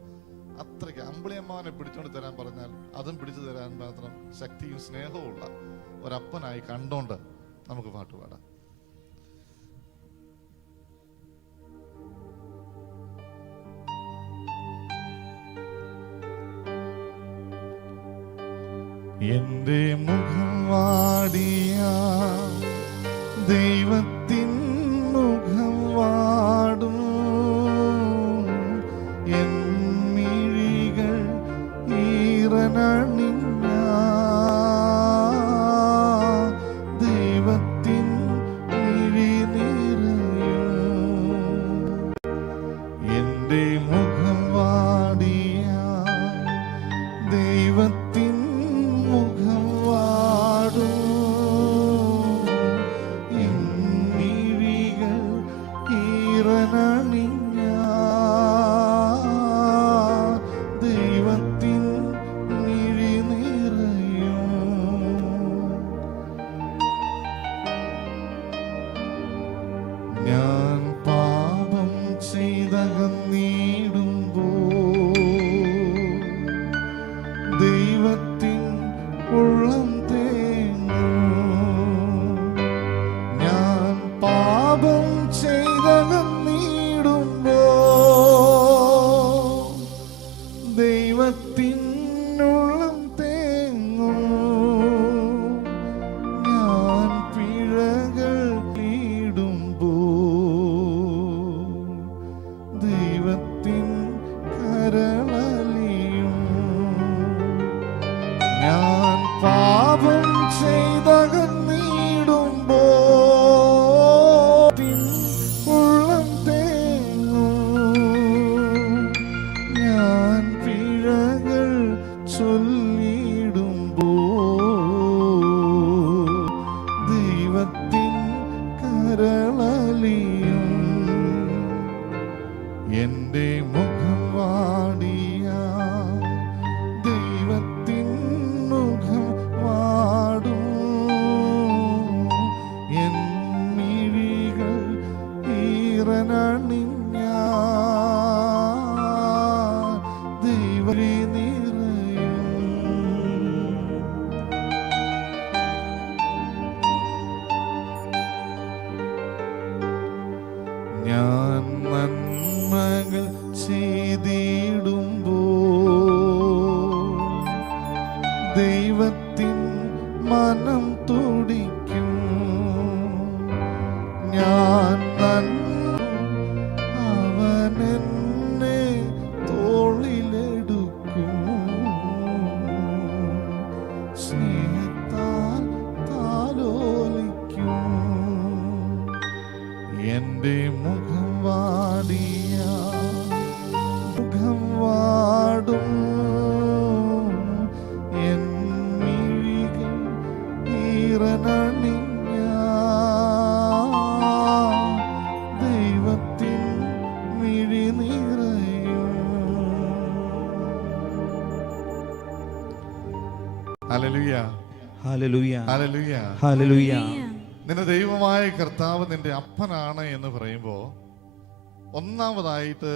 അത്രയ്ക്ക് അമ്പിളിയമ്മാവനെ പിടിച്ചോണ്ട് തരാൻ പറഞ്ഞാൽ അതും പിടിച്ചു തരാൻ മാത്രം ശക്തിയും സ്നേഹവും ഉള്ള ഒരപ്പനായി കണ്ടോണ്ട് നമുക്ക് പാട്ടുപാടാം. എന്റെ മുഖം വാടിയ ദൈവത്തിൻ മുഖം വാടും, എൻ മിഴികൾ ഈറനണിഞ്ഞ ദൈവത്തിൻ മിഴി നിറയും. എന്റെ മുഖം വാടിയ ദൈവത്തിൻ ഞാൻ പാപം ചെയ്തകന്നിടുമ്പോ ദൈവത്തിൻ ഉള്ളം തേങ്ങും. ഞാൻ പാപം ചെയ്തകന്നിടുമ്പോ ദൈവത്തിൻ ഉള്ളം തേങ്ങും. ഞാൻ പിഴകൾ ഇടുമ്പോ ദൈവത്തിൻ കരളലിയും. ഞാൻ പാപം ചെയ്തകന്നിടുമ്പോ ഉള്ളം തേങ്ങും. ഞാൻ പിഴകൾ ചൊല്ലിടുമ്പോ ദൈവത്തിൻ കരളലിയും. എന്റെ മുഖം വാടിയ ദൈവത്തിൻ മുഖം വാടും. എൻ മിഴികൾ ഈറനണിഞ്ഞ ദൈവരെ നിറയും. ഞാൻ നന്മകൾ ചെയ്തിടുമ്പോ ദൈവത്തിൻ മനം തുടിക്കും. ഞാൻ അവനെന്നെ തോളിലെടുക്കും. സ്നേഹത്താൽ താലോലിക്കും. എന്റെ മുഖം വാടിയ മുഖം വാടും. എൻ മിഴികൾ ഈറനണിഞ്ഞ ദൈവത്തിൻ മിഴി നിറയും. Hallelujah, hallelujah, hallelujah, hallelujah. നിന്റെ ദൈവമായ കർത്താവ് നിന്റെ അപ്പനാണ് എന്ന് പറയുമ്പോൾ ഒന്നാമതായിട്ട്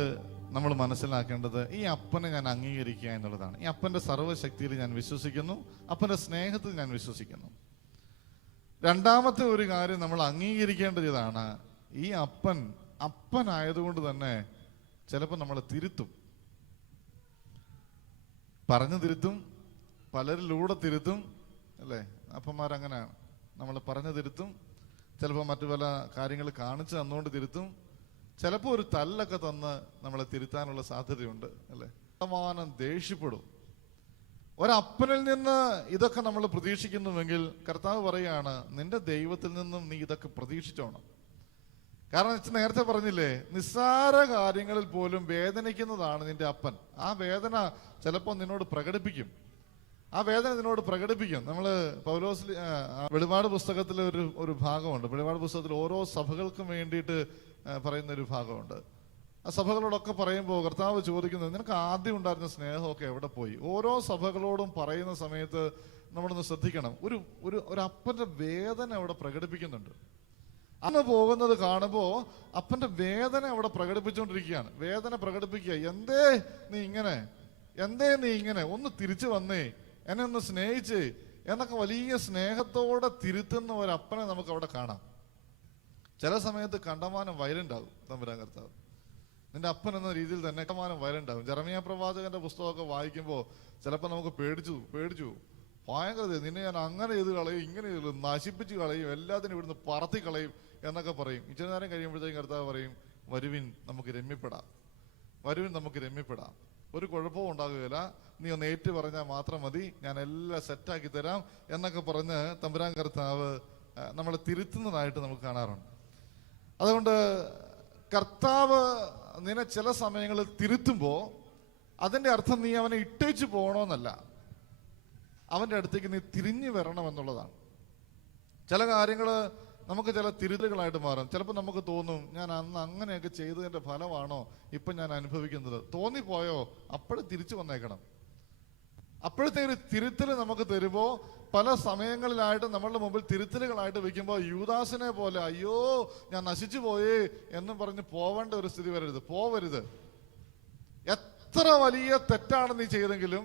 നമ്മൾ മനസ്സിലാക്കേണ്ടത് ഈ അപ്പനെ ഞാൻ അംഗീകരിക്കുക എന്നുള്ളതാണ്. ഈ അപ്പന്റെ സർവ്വശക്തിയിൽ ഞാൻ വിശ്വസിക്കുന്നു, അപ്പന്റെ സ്നേഹത്തിൽ ഞാൻ വിശ്വസിക്കുന്നു. രണ്ടാമത്തെ ഒരു കാര്യം നമ്മൾ അംഗീകരിക്കേണ്ടത് ഇതാണ്, ഈ അപ്പനായതുകൊണ്ട് തന്നെ ചിലപ്പോൾ നമ്മൾ തിരുത്തും, പറഞ്ഞു തിരുത്തും, പലരിലൂടെ തിരുത്തും, അല്ലേ? അപ്പന്മാരങ്ങനെയാണ്, നമ്മൾ പറഞ്ഞു തിരുത്തും, ചിലപ്പോൾ മറ്റു പല കാര്യങ്ങൾ കാണിച്ച് തന്നുകൊണ്ട് തിരുത്തും, ചിലപ്പോൾ ഒരു തല്ലൊക്കെ തന്ന് നമ്മളെ തിരുത്താനുള്ള സാധ്യതയുണ്ട്, അല്ലേ? സമാനം ദേഷ്യപ്പെടും. ഒരപ്പനിൽ നിന്ന് ഇതൊക്കെ നമ്മൾ പ്രതീക്ഷിക്കുന്നുവെങ്കിൽ കർത്താവ് പറയാണ്, നിന്റെ ദൈവത്തിൽ നിന്നും നീ ഇതൊക്കെ പ്രതീക്ഷിച്ചോണം. കാരണം നേരത്തെ പറഞ്ഞില്ലേ, നിസ്സാര കാര്യങ്ങളിൽ പോലും വേദനിക്കുന്നതാണ് നിന്റെ അപ്പൻ. ആ വേദന ചിലപ്പോൾ നിന്നോട് പ്രകടിപ്പിക്കും. നമ്മൾ പൗലോസ് വെളിപാട് പുസ്തകത്തിൽ ഒരു ഭാഗമുണ്ട്. വെളിപാട് പുസ്തകത്തിൽ ഓരോ സഭകൾക്കും വേണ്ടിയിട്ട് പറയുന്ന ഒരു ഭാഗമുണ്ട്. ആ സഭകളോടൊക്കെ പറയുമ്പോൾ കർത്താവ് ചോദിക്കുന്നത്, നിനക്ക് ആദ്യം ഉണ്ടായിരുന്ന സ്നേഹമൊക്കെ എവിടെ പോയി? ഓരോ സഭകളോടും പറയുന്ന സമയത്ത് നമ്മളൊന്ന് ശ്രദ്ധിക്കണം. ഒരു അപ്പന്റെ വേദന അവിടെ പ്രകടിപ്പിക്കുന്നുണ്ട്. അന്ന് പോകുന്നത് കാണുമ്പോൾ അപ്പന്റെ വേദന അവിടെ പ്രകടിപ്പിച്ചുകൊണ്ടിരിക്കുകയാണ്. വേദന പ്രകടിപ്പിക്കുക, എന്തേ നീ ഇങ്ങനെ ഒന്ന് തിരിച്ചു വന്നേ, എന്നെ ഒന്ന് സ്നേഹിച്ച് എന്നൊക്കെ വലിയ സ്നേഹത്തോടെ തിരുത്തുന്ന ഒരപ്പനെ നമുക്ക് അവിടെ കാണാം. ചില സമയത്ത് കണ്ടമാനം വയലന്റ് ആകും തമ്പുരാൻ കർത്താവ്. നിന്റെ അപ്പൻ എന്ന രീതിയിൽ തന്നെ കണ്ടമാനം വയലന്റ് ആകും. ജെറമ്യാ പ്രവാചകന്റെ പുസ്തകമൊക്കെ വായിക്കുമ്പോൾ ചിലപ്പോൾ നമുക്ക് പേടിച്ചു ഭയങ്കര, നിന്നെ ഞാൻ അങ്ങനെ ചെയ്ത് കളയും, ഇങ്ങനെ ചെയ്ത് നശിപ്പിച്ച് കളയും, എല്ലാത്തിനും ഇവിടുന്ന് പറത്തി കളയും എന്നൊക്കെ പറയും. ഇച്ചിരി നേരം കഴിയുമ്പോഴത്തേക്കും കർത്താവ് പറയും, വരുവിൻ നമുക്ക് രമ്യപ്പെടാം, ഒരു കുഴപ്പവും ഉണ്ടാകുകയില്ല, നീ ഒന്ന് ഏറ്റു പറഞ്ഞാൽ മാത്രം മതി, ഞാൻ എല്ലാം സെറ്റാക്കി തരാം എന്നൊക്കെ പറഞ്ഞ് തമ്പുരാൻ കർത്താവ് നമ്മളെ തിരുത്തുന്നതായിട്ട് നമുക്ക് കാണാറുണ്ട്. അതുകൊണ്ട് കർത്താവ് നിന്നെ ചില സമയങ്ങളിൽ തിരുത്തുമ്പോൾ അതിൻ്റെ അർത്ഥം നീ അവനെ ഇട്ടേച്ച് പോകണമെന്നല്ല, അവൻ്റെ അടുത്തേക്ക് നീ തിരിഞ്ഞു വരണം എന്നുള്ളതാണ്. ചില കാര്യങ്ങൾ നമുക്ക് ചില തിരുത്തലുകളായിട്ട് മാറും. ചിലപ്പോൾ നമുക്ക് തോന്നും, ഞാൻ അന്ന് അങ്ങനെയൊക്കെ ചെയ്തതിൻ്റെ ഫലമാണോ ഇപ്പം ഞാൻ അനുഭവിക്കുന്നത്? തോന്നിപ്പോയോ? അപ്പോഴും തിരിച്ചു വന്നേക്കണം. അപ്പോഴത്തെ ഒരു തിരുത്തൽ നമുക്ക് തരുമ്പോൾ പല സമയങ്ങളിലായിട്ട് നമ്മളുടെ മുമ്പിൽ തിരുത്തലുകളായിട്ട് വെക്കുമ്പോൾ യൂദാസിനെ പോലെ അയ്യോ ഞാൻ നശിച്ചു പോയേ എന്നും പറഞ്ഞ് പോവേണ്ട ഒരു സ്ഥിതി പോവരുത്. എത്ര വലിയ തെറ്റാണ് നീ ചെയ്തെങ്കിലും,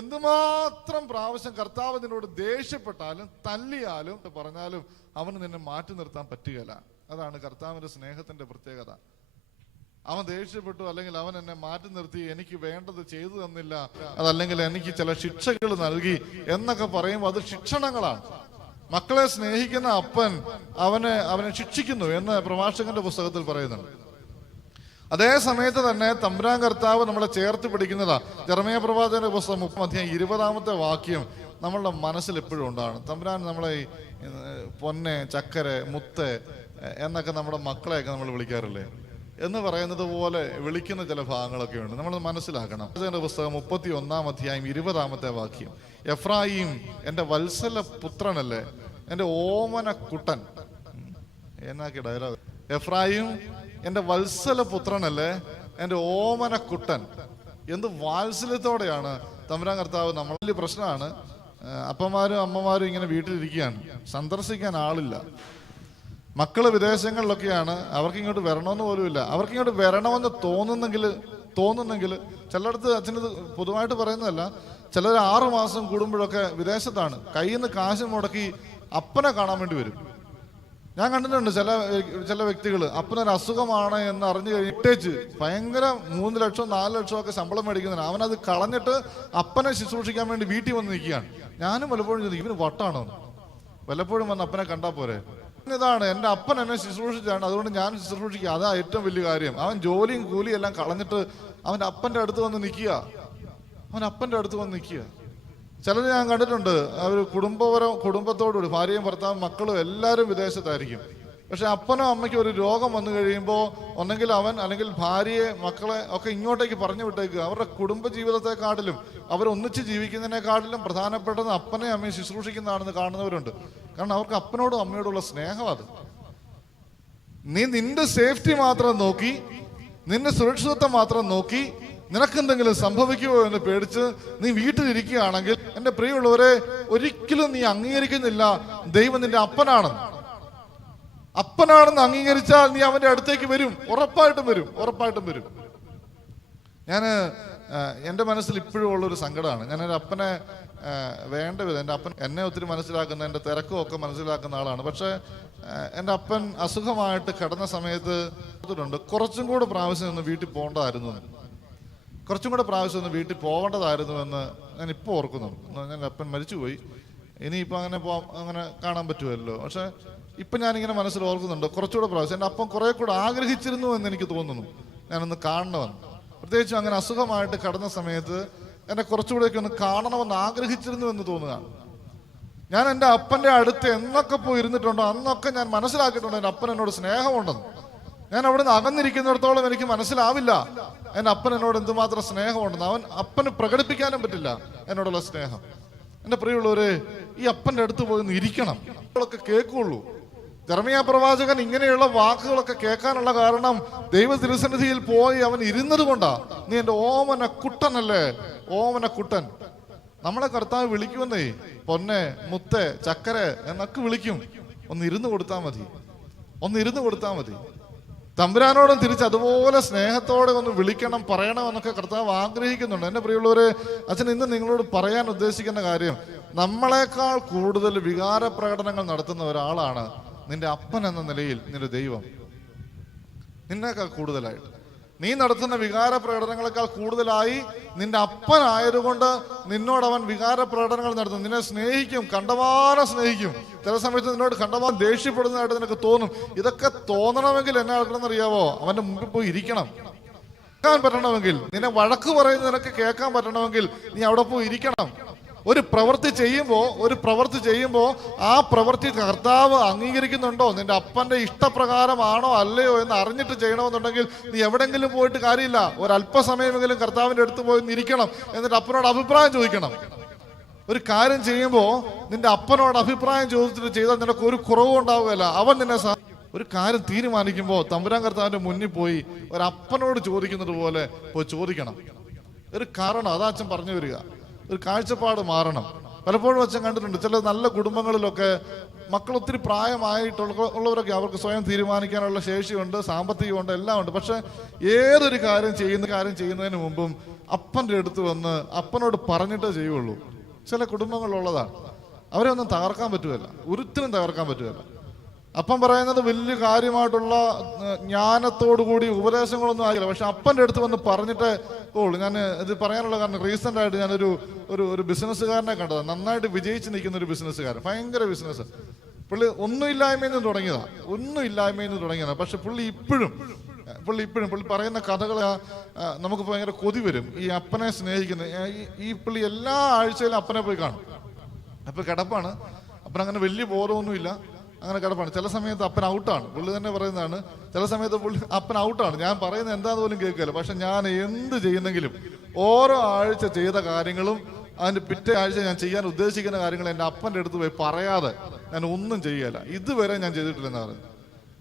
എന്തുമാത്രം പ്രാവശ്യം കർത്താവ് നിന്നോട് ദേഷ്യപ്പെട്ടാലും തല്ലിയാലും പറഞ്ഞാലും അവന് നിന്നെ മാറ്റി നിർത്താൻ പറ്റുകയില്ല. അതാണ് കർത്താവിന്റെ സ്നേഹത്തിന്റെ പ്രത്യേകത. അവൻ ദേഷ്യപ്പെട്ടു, അല്ലെങ്കിൽ അവൻ എന്നെ മാറ്റി നിർത്തി, എനിക്ക് വേണ്ടത് ചെയ്തു തന്നില്ല, അതല്ലെങ്കിൽ എനിക്ക് ചില ശിക്ഷകൾ നൽകി എന്നൊക്കെ പറയുമ്പോൾ അത് ശിക്ഷണങ്ങളാണ്. മക്കളെ സ്നേഹിക്കുന്ന അപ്പൻ അവനെ ശിക്ഷിക്കുന്നു എന്ന് പ്രഭാഷകന്റെ പുസ്തകത്തിൽ പറയുന്നുണ്ട്. അതേ സമയത്ത് തന്നെ തമ്പുരാൻ കർത്താവ് നമ്മളെ ചേർത്ത് പിടിക്കുന്നതാ. യെരമ്യാ പ്രവാചകന്റെ പുസ്തകം 30-20 വാക്യം നമ്മളുടെ മനസ്സിൽ എപ്പോഴും ഉണ്ടാണ്. തമ്പുരാൻ നമ്മളെ പൊന്നെ, ചക്കരെ, മുത്ത് എന്നൊക്കെ നമ്മുടെ മക്കളെയൊക്കെ നമ്മൾ വിളിക്കാറില്ലേ എന്ന് പറയുന്നത് പോലെ വിളിക്കുന്ന ചില ഭാഗങ്ങളൊക്കെ ഉണ്ട്. നമ്മൾ മനസ്സിലാക്കണം. അതിന്റെ പുസ്തകം 31-20 വാക്യം, എഫ്രായിം എന്റെ വത്സല പുത്രനല്ലേ, എന്റെ ഓമന കുട്ടൻ. എന്നാക്കി ഡയലോഗ്. എഫ്രായിം എന്റെ വത്സല പുത്രനല്ലേ, എന്റെ ഓമന കുട്ടൻ. എന്ത് വാത്സല്യത്തോടെയാണ് തമ്പുരാൻ കർത്താവ്. നമ്മൾ വലിയ പ്രശ്നമാണ്, അപ്പന്മാരും അമ്മമാരും ഇങ്ങനെ വീട്ടിലിരിക്കുകയാണ്, സന്ദർശിക്കാൻ ആളില്ല. മക്കള് വിദേശങ്ങളിലൊക്കെയാണ്, അവർക്ക് ഇങ്ങോട്ട് വരണമെന്ന് പോലുമില്ല. അവർക്ക് ഇങ്ങോട്ട് വരണമെന്ന് തോന്നുന്നെങ്കിൽ ചിലടത്ത് അച്ഛനത് പൊതുവായിട്ട് പറയുന്നതല്ല, ചിലർ 6 മാസം കൂടുമ്പോഴൊക്കെ വിദേശത്താണ്, കയ്യിൽ നിന്ന് കാശ് മുടക്കി അപ്പനെ കാണാൻ വേണ്ടി വരും. ഞാൻ കണ്ടിട്ടുണ്ട് ചില വ്യക്തികൾ അപ്പനൊരു അസുഖമാണ് എന്ന് അറിഞ്ഞു കഴിഞ്ഞിട്ടേച്ച് ഭയങ്കര 3 ലക്ഷം 4 ലക്ഷം ഒക്കെ ശമ്പളം മേടിക്കുന്നതിന് അവനത് കളഞ്ഞിട്ട് അപ്പനെ ശുശ്രൂഷിക്കാൻ വേണ്ടി വീട്ടിൽ വന്ന് നിൽക്കുകയാണ്. ഞാനും പലപ്പോഴും ചോദിക്കും, ഇവന് വട്ടാണോ? വല്ലപ്പോഴും വന്ന് അപ്പനെ കണ്ടാൽ പോരെ? ഇതാണ്, എൻ്റെ അപ്പൻ എന്നെ ശുശ്രൂഷിച്ചാണ്, അതുകൊണ്ട് ഞാൻ ശുശ്രൂഷിക്കുക. അതാ ഏറ്റവും വലിയ കാര്യം. അവൻ ജോലിയും കൂലിയും എല്ലാം കളഞ്ഞിട്ട് അവൻ്റെ അപ്പൻ്റെ അടുത്ത് വന്ന് നിൽക്കുക. ചിലർ ഞാൻ കണ്ടിട്ടുണ്ട്, അവർ കുടുംബത്തോടുകൂടി ഭാര്യയും ഭർത്താവും മക്കളും എല്ലാവരും വിദേശത്തായിരിക്കും. പക്ഷെ അപ്പനോ അമ്മയ്ക്കോ ഒരു രോഗം വന്നു കഴിയുമ്പോൾ ഒന്നെങ്കിൽ അവൻ അല്ലെങ്കിൽ ഭാര്യയെ മക്കളെ ഒക്കെ ഇങ്ങോട്ടേക്ക് പറഞ്ഞു വിട്ടേക്കുക. അവരുടെ കുടുംബ ജീവിതത്തെക്കാട്ടിലും അവർ ഒന്നിച്ച് ജീവിക്കുന്നതിനെക്കാട്ടിലും പ്രധാനപ്പെട്ടത് അപ്പനെയും അമ്മയും ശുശ്രൂഷിക്കുന്നതാണെന്ന് കാണുന്നവരുണ്ട്. കാരണം അവർക്ക് അപ്പനോടും അമ്മയോടുള്ള സ്നേഹം അത്. നീ നിന്റെ സേഫ്റ്റി മാത്രം നോക്കി, നിന്റെ സുരക്ഷിതത്വം മാത്രം നോക്കി, നിനക്കെന്തെങ്കിലും സംഭവിക്കുമോ എന്ന് പേടിച്ച് നീ വീട്ടിലിരിക്കുകയാണെങ്കിൽ, എൻ്റെ പ്രിയമുള്ളവരെ, ഒരിക്കലും നീ അംഗീകരിക്കുന്നില്ല ദൈവം നിന്റെ അപ്പനാണെന്ന് അംഗീകരിച്ചാൽ നീ അവന്റെ അടുത്തേക്ക് വരും, ഉറപ്പായിട്ടും വരും. എൻ്റെ മനസ്സിൽ ഇപ്പോഴും ഉള്ളൊരു സങ്കടമാണ്. ഞാനൊരു അപ്പനെ വേണ്ട വിധം, എൻ്റെ അപ്പൻ എന്നെ ഒത്തിരി മനസ്സിലാക്കുന്ന, എൻ്റെ തിരക്കും ഒക്കെ മനസ്സിലാക്കുന്ന ആളാണ്. പക്ഷെ എൻ്റെ അപ്പൻ അസുഖമായിട്ട് കിടന്ന സമയത്ത് കുറച്ചും കൂടെ പ്രാവശ്യം ഒന്ന് വീട്ടിൽ പോകേണ്ടതായിരുന്നു എന്ന് ഞാൻ ഇപ്പോൾ ഓർക്കുന്നുണ്ട്. ഞാൻ അപ്പൻ മരിച്ചുപോയി, ഇനിയിപ്പോൾ അങ്ങനെ കാണാൻ പറ്റുമല്ലോ. പക്ഷെ ഇപ്പം ഞാനിങ്ങനെ മനസ്സിൽ ഓർക്കുന്നുണ്ട്, കുറച്ചുകൂടെ പ്രാവശ്യം എൻ്റെ അപ്പം കുറെ കൂടെ ആഗ്രഹിച്ചിരുന്നു എന്ന് എനിക്ക് തോന്നുന്നു ഞാനൊന്ന് കാണണമെന്ന്. പ്രത്യേകിച്ചും അങ്ങനെ അസുഖമായിട്ട് കിടന്ന സമയത്ത് എന്നെ കുറച്ചുകൂടെയൊക്കെ ഒന്ന് കാണണമെന്ന് ആഗ്രഹിച്ചിരുന്നു എന്ന് തോന്നുകയാണ്. ഞാൻ എൻ്റെ അപ്പൻ്റെ അടുത്ത് എന്നൊക്കെ പോയി ഇരുന്നിട്ടുണ്ടോ അന്നൊക്കെ ഞാൻ മനസ്സിലാക്കിയിട്ടുണ്ട് എൻ്റെ അപ്പൻ എന്നോട് സ്നേഹമുണ്ടെന്ന്. ഞാൻ അവിടെ നിന്ന് അകന്നിരിക്കുന്നിടത്തോളം എനിക്ക് മനസ്സിലാവില്ല എൻ്റെ അപ്പൻ എന്നോട് എന്തുമാത്രം സ്നേഹമുണ്ടെന്ന്. അപ്പന് പ്രകടിപ്പിക്കാനും പറ്റില്ല എന്നോടുള്ള സ്നേഹം. എൻ്റെ പ്രിയമുള്ളവരെ, ഈ അപ്പൻ്റെ അടുത്ത് പോയി ഒന്ന് ഇരിക്കണം, കേൾക്കുള്ളൂ. യെരമ്യാ പ്രവാചകൻ ഇങ്ങനെയുള്ള വാക്കുകളൊക്കെ കേൾക്കാനുള്ള കാരണം ദൈവ തിരുസന്നിധിയിൽ പോയി അവൻ ഇരുന്നത് കൊണ്ടാ. നീ എൻ്റെ ഓമന കുട്ടനല്ലേ, ഓമന കുട്ടൻ. നമ്മളെ കർത്താവ് വിളിക്കുമെന്നേ, പൊന്നെ, മുത്തേ, ചക്കരെ എന്നൊക്കെ വിളിക്കും. ഒന്ന് ഇരുന്ന് കൊടുത്താൽ മതി. തമ്പുരാനോടും തിരിച്ച് അതുപോലെ സ്നേഹത്തോടെ ഒന്ന് വിളിക്കണം, പറയണം എന്നൊക്കെ കർത്താവ് ആഗ്രഹിക്കുന്നുണ്ട്. എൻ്റെ പ്രിയമുള്ളവരെ, അച്ഛൻ ഇന്ന് നിങ്ങളോട് പറയാൻ ഉദ്ദേശിക്കുന്ന കാര്യം, നമ്മളെക്കാൾ കൂടുതൽ വികാര പ്രകടനങ്ങൾ നടത്തുന്ന ഒരാളാണ് നിന്റെ അപ്പൻ എന്ന നിലയിൽ നിന്റെ ദൈവം. നിന്നേക്കാൾ കൂടുതലായിട്ട് നീ നടത്തുന്ന വികാര പ്രകടനങ്ങളെക്കാൾ കൂടുതലായി നിന്റെ അപ്പനായതുകൊണ്ട് നിന്നോട് അവൻ വികാര പ്രകടനങ്ങൾ നടത്തും. നിന്നെ സ്നേഹിക്കും, കണ്ടമാനം സ്നേഹിക്കും. ചില സമയത്ത് നിന്നോട് കണ്ടമാനം ദേഷ്യപ്പെടുന്നതായിട്ട് നിനക്ക് തോന്നും. ഇതൊക്കെ തോന്നണമെങ്കിൽ എന്നെ ആക്കണമെന്നറിയാവോ? അവന്റെ മുമ്പിൽ പോയി ഇരിക്കണം. കേൾക്കാൻ പറ്റണമെങ്കിൽ, നിന്നെ വഴക്ക് പറയുന്നത് നിനക്ക് കേൾക്കാൻ പറ്റണമെങ്കിൽ നീ അവിടെ പോയി ഇരിക്കണം. ഒരു പ്രവൃത്തി ചെയ്യുമ്പോൾ ആ പ്രവൃത്തി കർത്താവ് അംഗീകരിക്കുന്നുണ്ടോ, നിന്റെ അപ്പന്റെ ഇഷ്ടപ്രകാരമാണോ അല്ലയോ എന്ന് അറിഞ്ഞിട്ട് ചെയ്യണമെന്നുണ്ടെങ്കിൽ നീ എവിടെങ്കിലും പോയിട്ട് കാര്യമില്ല. ഒരല്പസമയമെങ്കിലും കർത്താവിന്റെ അടുത്ത് പോയി ഇരിക്കണം. എന്നിട്ട് അപ്പനോട് അഭിപ്രായം ചോദിക്കണം. ഒരു കാര്യം ചെയ്യുമ്പോൾ നിന്റെ അപ്പനോട് അഭിപ്രായം ചോദിച്ചിട്ട് ചെയ്താൽ നിനക്ക് ഒരു കുറവും ഉണ്ടാവുകയല്ല. അവൻ നിന്നെ ഒരു കാര്യം തീരുമാനിക്കുമ്പോൾ തമ്പുരാൻ കർത്താവിന്റെ മുന്നിൽ പോയി ഒരപ്പനോട് ചോദിക്കുന്നത് പോലെ പോയി ചോദിക്കണം. ഒരു കാരണം അതാ അച്ഛൻ പറഞ്ഞു വരിക. ഒരു കാഴ്ചപ്പാട് മാറണം. പലപ്പോഴും അച്ഛൻ കണ്ടിട്ടുണ്ട് ചില നല്ല കുടുംബങ്ങളിലൊക്കെ മക്കൾ ഒത്തിരി പ്രായമായിട്ടുള്ളവരൊക്കെ അവർക്ക് സ്വയം തീരുമാനിക്കാനുള്ള ശേഷിയുണ്ട്, സാമ്പത്തികമുണ്ട്, എല്ലാം ഉണ്ട്. പക്ഷെ ഏതൊരു കാര്യം ചെയ്യുന്നതിന് മുമ്പും അപ്പൻ്റെ അടുത്ത് വന്ന് അപ്പനോട് പറഞ്ഞിട്ടേ ചെയ്യുള്ളൂ. ചില കുടുംബങ്ങളിലുള്ളതാണ്. അവരെ ഒന്നും തകർക്കാൻ പറ്റുമല്ല, ഒരിക്കലും തകർക്കാൻ പറ്റുമല്ല. അപ്പം പറയുന്നത് വലിയ കാര്യമായിട്ടുള്ള ജ്ഞാനത്തോടു കൂടി ഉപദേശങ്ങളൊന്നും ആയില്ല. പക്ഷെ അപ്പൻ്റെ അടുത്ത് വന്ന് പറഞ്ഞിട്ടേ ഉള്ളൂ. ഞാൻ ഇത് പറയാനുള്ള കാരണം റീസെൻ്റ് ആയിട്ട് ഞാനൊരു ഒരു ബിസിനസ്സുകാരനെ കണ്ടതാണ്. നന്നായിട്ട് വിജയിച്ച് നിൽക്കുന്ന ഒരു ബിസിനസ്സുകാരൻ, ഭയങ്കര ബിസിനസ്. പുള്ളി ഒന്നുമില്ലായ്മയിൽ നിന്ന് തുടങ്ങിയതാണ്. പക്ഷെ പുള്ളി ഇപ്പോഴും പുള്ളി പറയുന്ന കഥകൾ നമുക്ക് ഭയങ്കര കൊതി വരും. ഈ അപ്പനെ സ്നേഹിക്കുന്ന ഈ പുള്ളി എല്ലാ ആഴ്ചയിലും അപ്പനെ പോയി കാണും. അപ്പൊ കിടപ്പാണ്, അപ്പനങ്ങനെ വലിയ ബോധമൊന്നുമില്ല, അങ്ങനെ കിടപ്പാണ്. ചില സമയത്ത് അപ്പൻ ഔട്ടാണ്, പുള്ളി തന്നെ പറയുന്നതാണ്. ചില സമയത്ത് അപ്പൻ ഔട്ടാണ്, ഞാൻ പറയുന്നത് എന്താന്ന് പോലും കേൾക്കില്ല. പക്ഷെ ഞാൻ എന്ത് ചെയ്യുന്നെങ്കിലും ഓരോ ആഴ്ച ചെയ്ത കാര്യങ്ങളും അതിന്റെ പിറ്റേ ആഴ്ച ഞാൻ ചെയ്യാൻ ഉദ്ദേശിക്കുന്ന കാര്യങ്ങൾ എൻ്റെ അപ്പൻ്റെ അടുത്ത് പോയി പറയാതെ ഞാൻ ഒന്നും ചെയ്യല. ഇതുവരെ ഞാൻ ചെയ്തിട്ടില്ലെന്ന് പറയുന്നത്.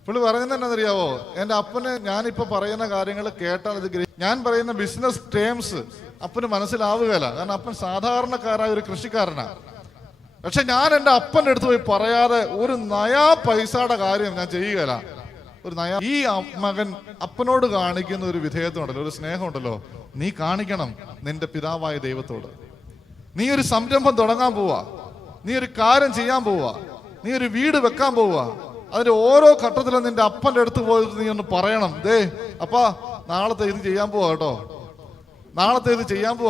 പുള്ളി പറയുന്നത് എന്നറിയാവോ, എൻ്റെ അപ്പന് ഞാനിപ്പോ പറയുന്ന കാര്യങ്ങൾ കേട്ടാൽ ഞാൻ പറയുന്ന ബിസിനസ് ടേംസ് അപ്പന് മനസ്സിലാവുകയില്ല. കാരണം അപ്പൻ സാധാരണക്കാരായ ഒരു കൃഷിക്കാരനാണ്. പക്ഷെ ഞാൻ എൻ്റെ അപ്പൻ്റെ അടുത്ത് പോയി പറയാതെ ഒരു നയാ പൈസയുടെ കാര്യം ഞാൻ ചെയ്യുകയില്ല. ഈ മകൻ അപ്പനോട് കാണിക്കുന്ന ഒരു വിധേയത്വം ഉണ്ടല്ലോ, ഒരു സ്നേഹം ഉണ്ടല്ലോ, നീ കാണിക്കണം നിന്റെ പിതാവായ ദൈവത്തോട്. നീ ഒരു സംരംഭം തുടങ്ങാൻ പോവാ, നീ ഒരു കാര്യം ചെയ്യാൻ പോവാ, നീ ഒരു വീട് വെക്കാൻ പോവാ. അതിന്റെ ഓരോ ഘട്ടത്തിലും നിന്റെ അപ്പന്റെ അടുത്ത് പോയിട്ട് നീ ഒന്ന് പറയണം, ദേ അപ്പാ നാളത്തെ ഇത് ചെയ്യാൻ പോവാ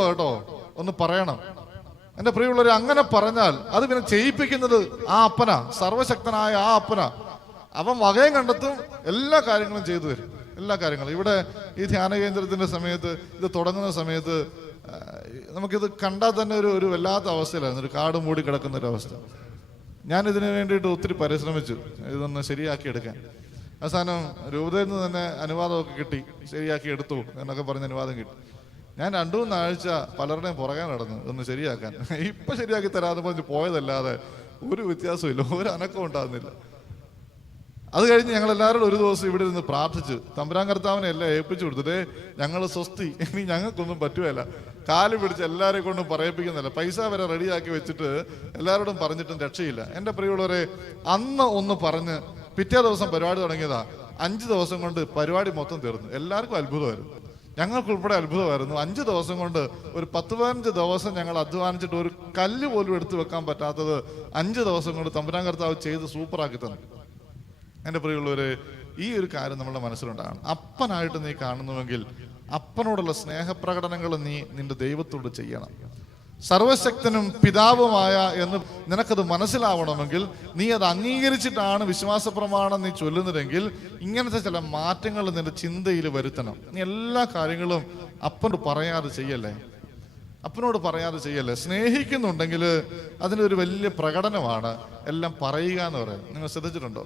കേട്ടോ, ഒന്ന് പറയണം. എന്റെ പ്രിയമുള്ളവരെ, അങ്ങനെ പറഞ്ഞാൽ അത് പിന്നെ ചെയ്യിപ്പിക്കുന്നത് ആ അപ്പനാ, സർവശക്തനായ ആ അപ്പനാ. അവൻ വകയും കണ്ടെത്തും, എല്ലാ കാര്യങ്ങളും ചെയ്തു തരും, എല്ലാ കാര്യങ്ങളും. ഇവിടെ ഈ ധ്യാന കേന്ദ്രത്തിന്റെ സമയത്ത്, ഇത് തുടങ്ങുന്ന സമയത്ത് നമുക്കിത് കണ്ടാൽ തന്നെ ഒരു വല്ലാത്ത അവസ്ഥയിലായിരുന്നു, ഒരു കാട് മൂടി കിടക്കുന്ന ഒരു അവസ്ഥ. ഞാൻ ഇതിനു വേണ്ടിയിട്ട് ഒത്തിരി പരിശ്രമിച്ചു ഇതൊന്ന് ശരിയാക്കി എടുക്കാൻ. അവസാനം രൂപതയിൽ നിന്ന് തന്നെ അനുവാദമൊക്കെ കിട്ടി, ശരിയാക്കി എടുത്തു എന്നൊക്കെ പറഞ്ഞ് അനുവാദം കിട്ടി. ഞാൻ 2-3 ആഴ്ച പലരുടെയും പുറകെ നടന്നു ഇതൊന്ന് ശരിയാക്കാൻ. ഇപ്പൊ ശരിയാക്കി തരാമെന്ന് പറഞ്ഞ് പോയതല്ലാതെ ഒരു വ്യത്യാസവും ഇല്ല, ഒരു അനക്കവും ഉണ്ടാകുന്നില്ല. അത് കഴിഞ്ഞ് ഞങ്ങൾ എല്ലാവരോടും ഒരു ദിവസം ഇവിടെ ഇരുന്ന് പ്രാർത്ഥിച്ച് തമ്പുരാൻ കർത്താവിനെ എല്ലാം ഏൽപ്പിച്ചു കൊടുത്തിട്ട്, ഞങ്ങൾ സ്വസ്തി, ഇനി ഞങ്ങൾക്കൊന്നും പറ്റുകയില്ല, കാല് പിടിച്ച് എല്ലാവരെ കൊണ്ടും പറയിപ്പിക്കുന്നില്ല, പൈസ വരെ റെഡിയാക്കി വെച്ചിട്ട് എല്ലാവരോടും പറഞ്ഞിട്ടും രക്ഷയില്ല. എൻ്റെ പ്രിയമുള്ളവരെ, അന്ന് ഒന്ന് പറഞ്ഞ് പിറ്റേ ദിവസം പരിപാടി തുടങ്ങിയതാ. 5 ദിവസം കൊണ്ട് പരിപാടി മൊത്തം തീർന്നു. എല്ലാവർക്കും അത്ഭുതമായിരുന്നു, ഞങ്ങൾക്കുൾപ്പെടെ അത്ഭുതമായിരുന്നു. 5 ദിവസം കൊണ്ട് ഒരു 10-15 ദിവസം ഞങ്ങൾ അധ്വാനിച്ചിട്ട് ഒരു കല്ല് പോലും എടുത്തു വെക്കാൻ പറ്റാത്തത് 5 ദിവസം കൊണ്ട് തമ്പുരാൻ കർത്താവ് ചെയ്ത് സൂപ്പറാക്കി തന്നു. എൻ്റെ പ്രിയമുള്ളവരെ, ഈ ഒരു കാര്യം നമ്മുടെ മനസ്സിലുണ്ടാകണം. അപ്പനായിട്ട് നീ കാണുന്നുവെങ്കിൽ അപ്പനോടുള്ള സ്നേഹപ്രകടനങ്ങൾ നീ നിന്റെ ദൈവത്തോട് ചെയ്യണം. സർവശക്തനും പിതാവുമായ എന്ന് നിനക്കത് മനസ്സിലാവണമെങ്കിൽ നീ അത് അംഗീകരിച്ചിട്ടാണ് വിശ്വാസ പ്രമാണം നീ ചൊല്ലുന്നതെങ്കിൽ ഇങ്ങനത്തെ ചില മാറ്റങ്ങൾ നിന്റെ ചിന്തയിൽ വരുത്തണം. നീ എല്ലാ കാര്യങ്ങളും അപ്പനോട് പറയാതെ ചെയ്യല്ലേ. സ്നേഹിക്കുന്നുണ്ടെങ്കിൽ അതിനൊരു വലിയ പ്രകടനമാണ് എല്ലാം പറയുക എന്ന് പറയുന്നത്. നിങ്ങൾ ശ്രദ്ധിച്ചിട്ടുണ്ടോ?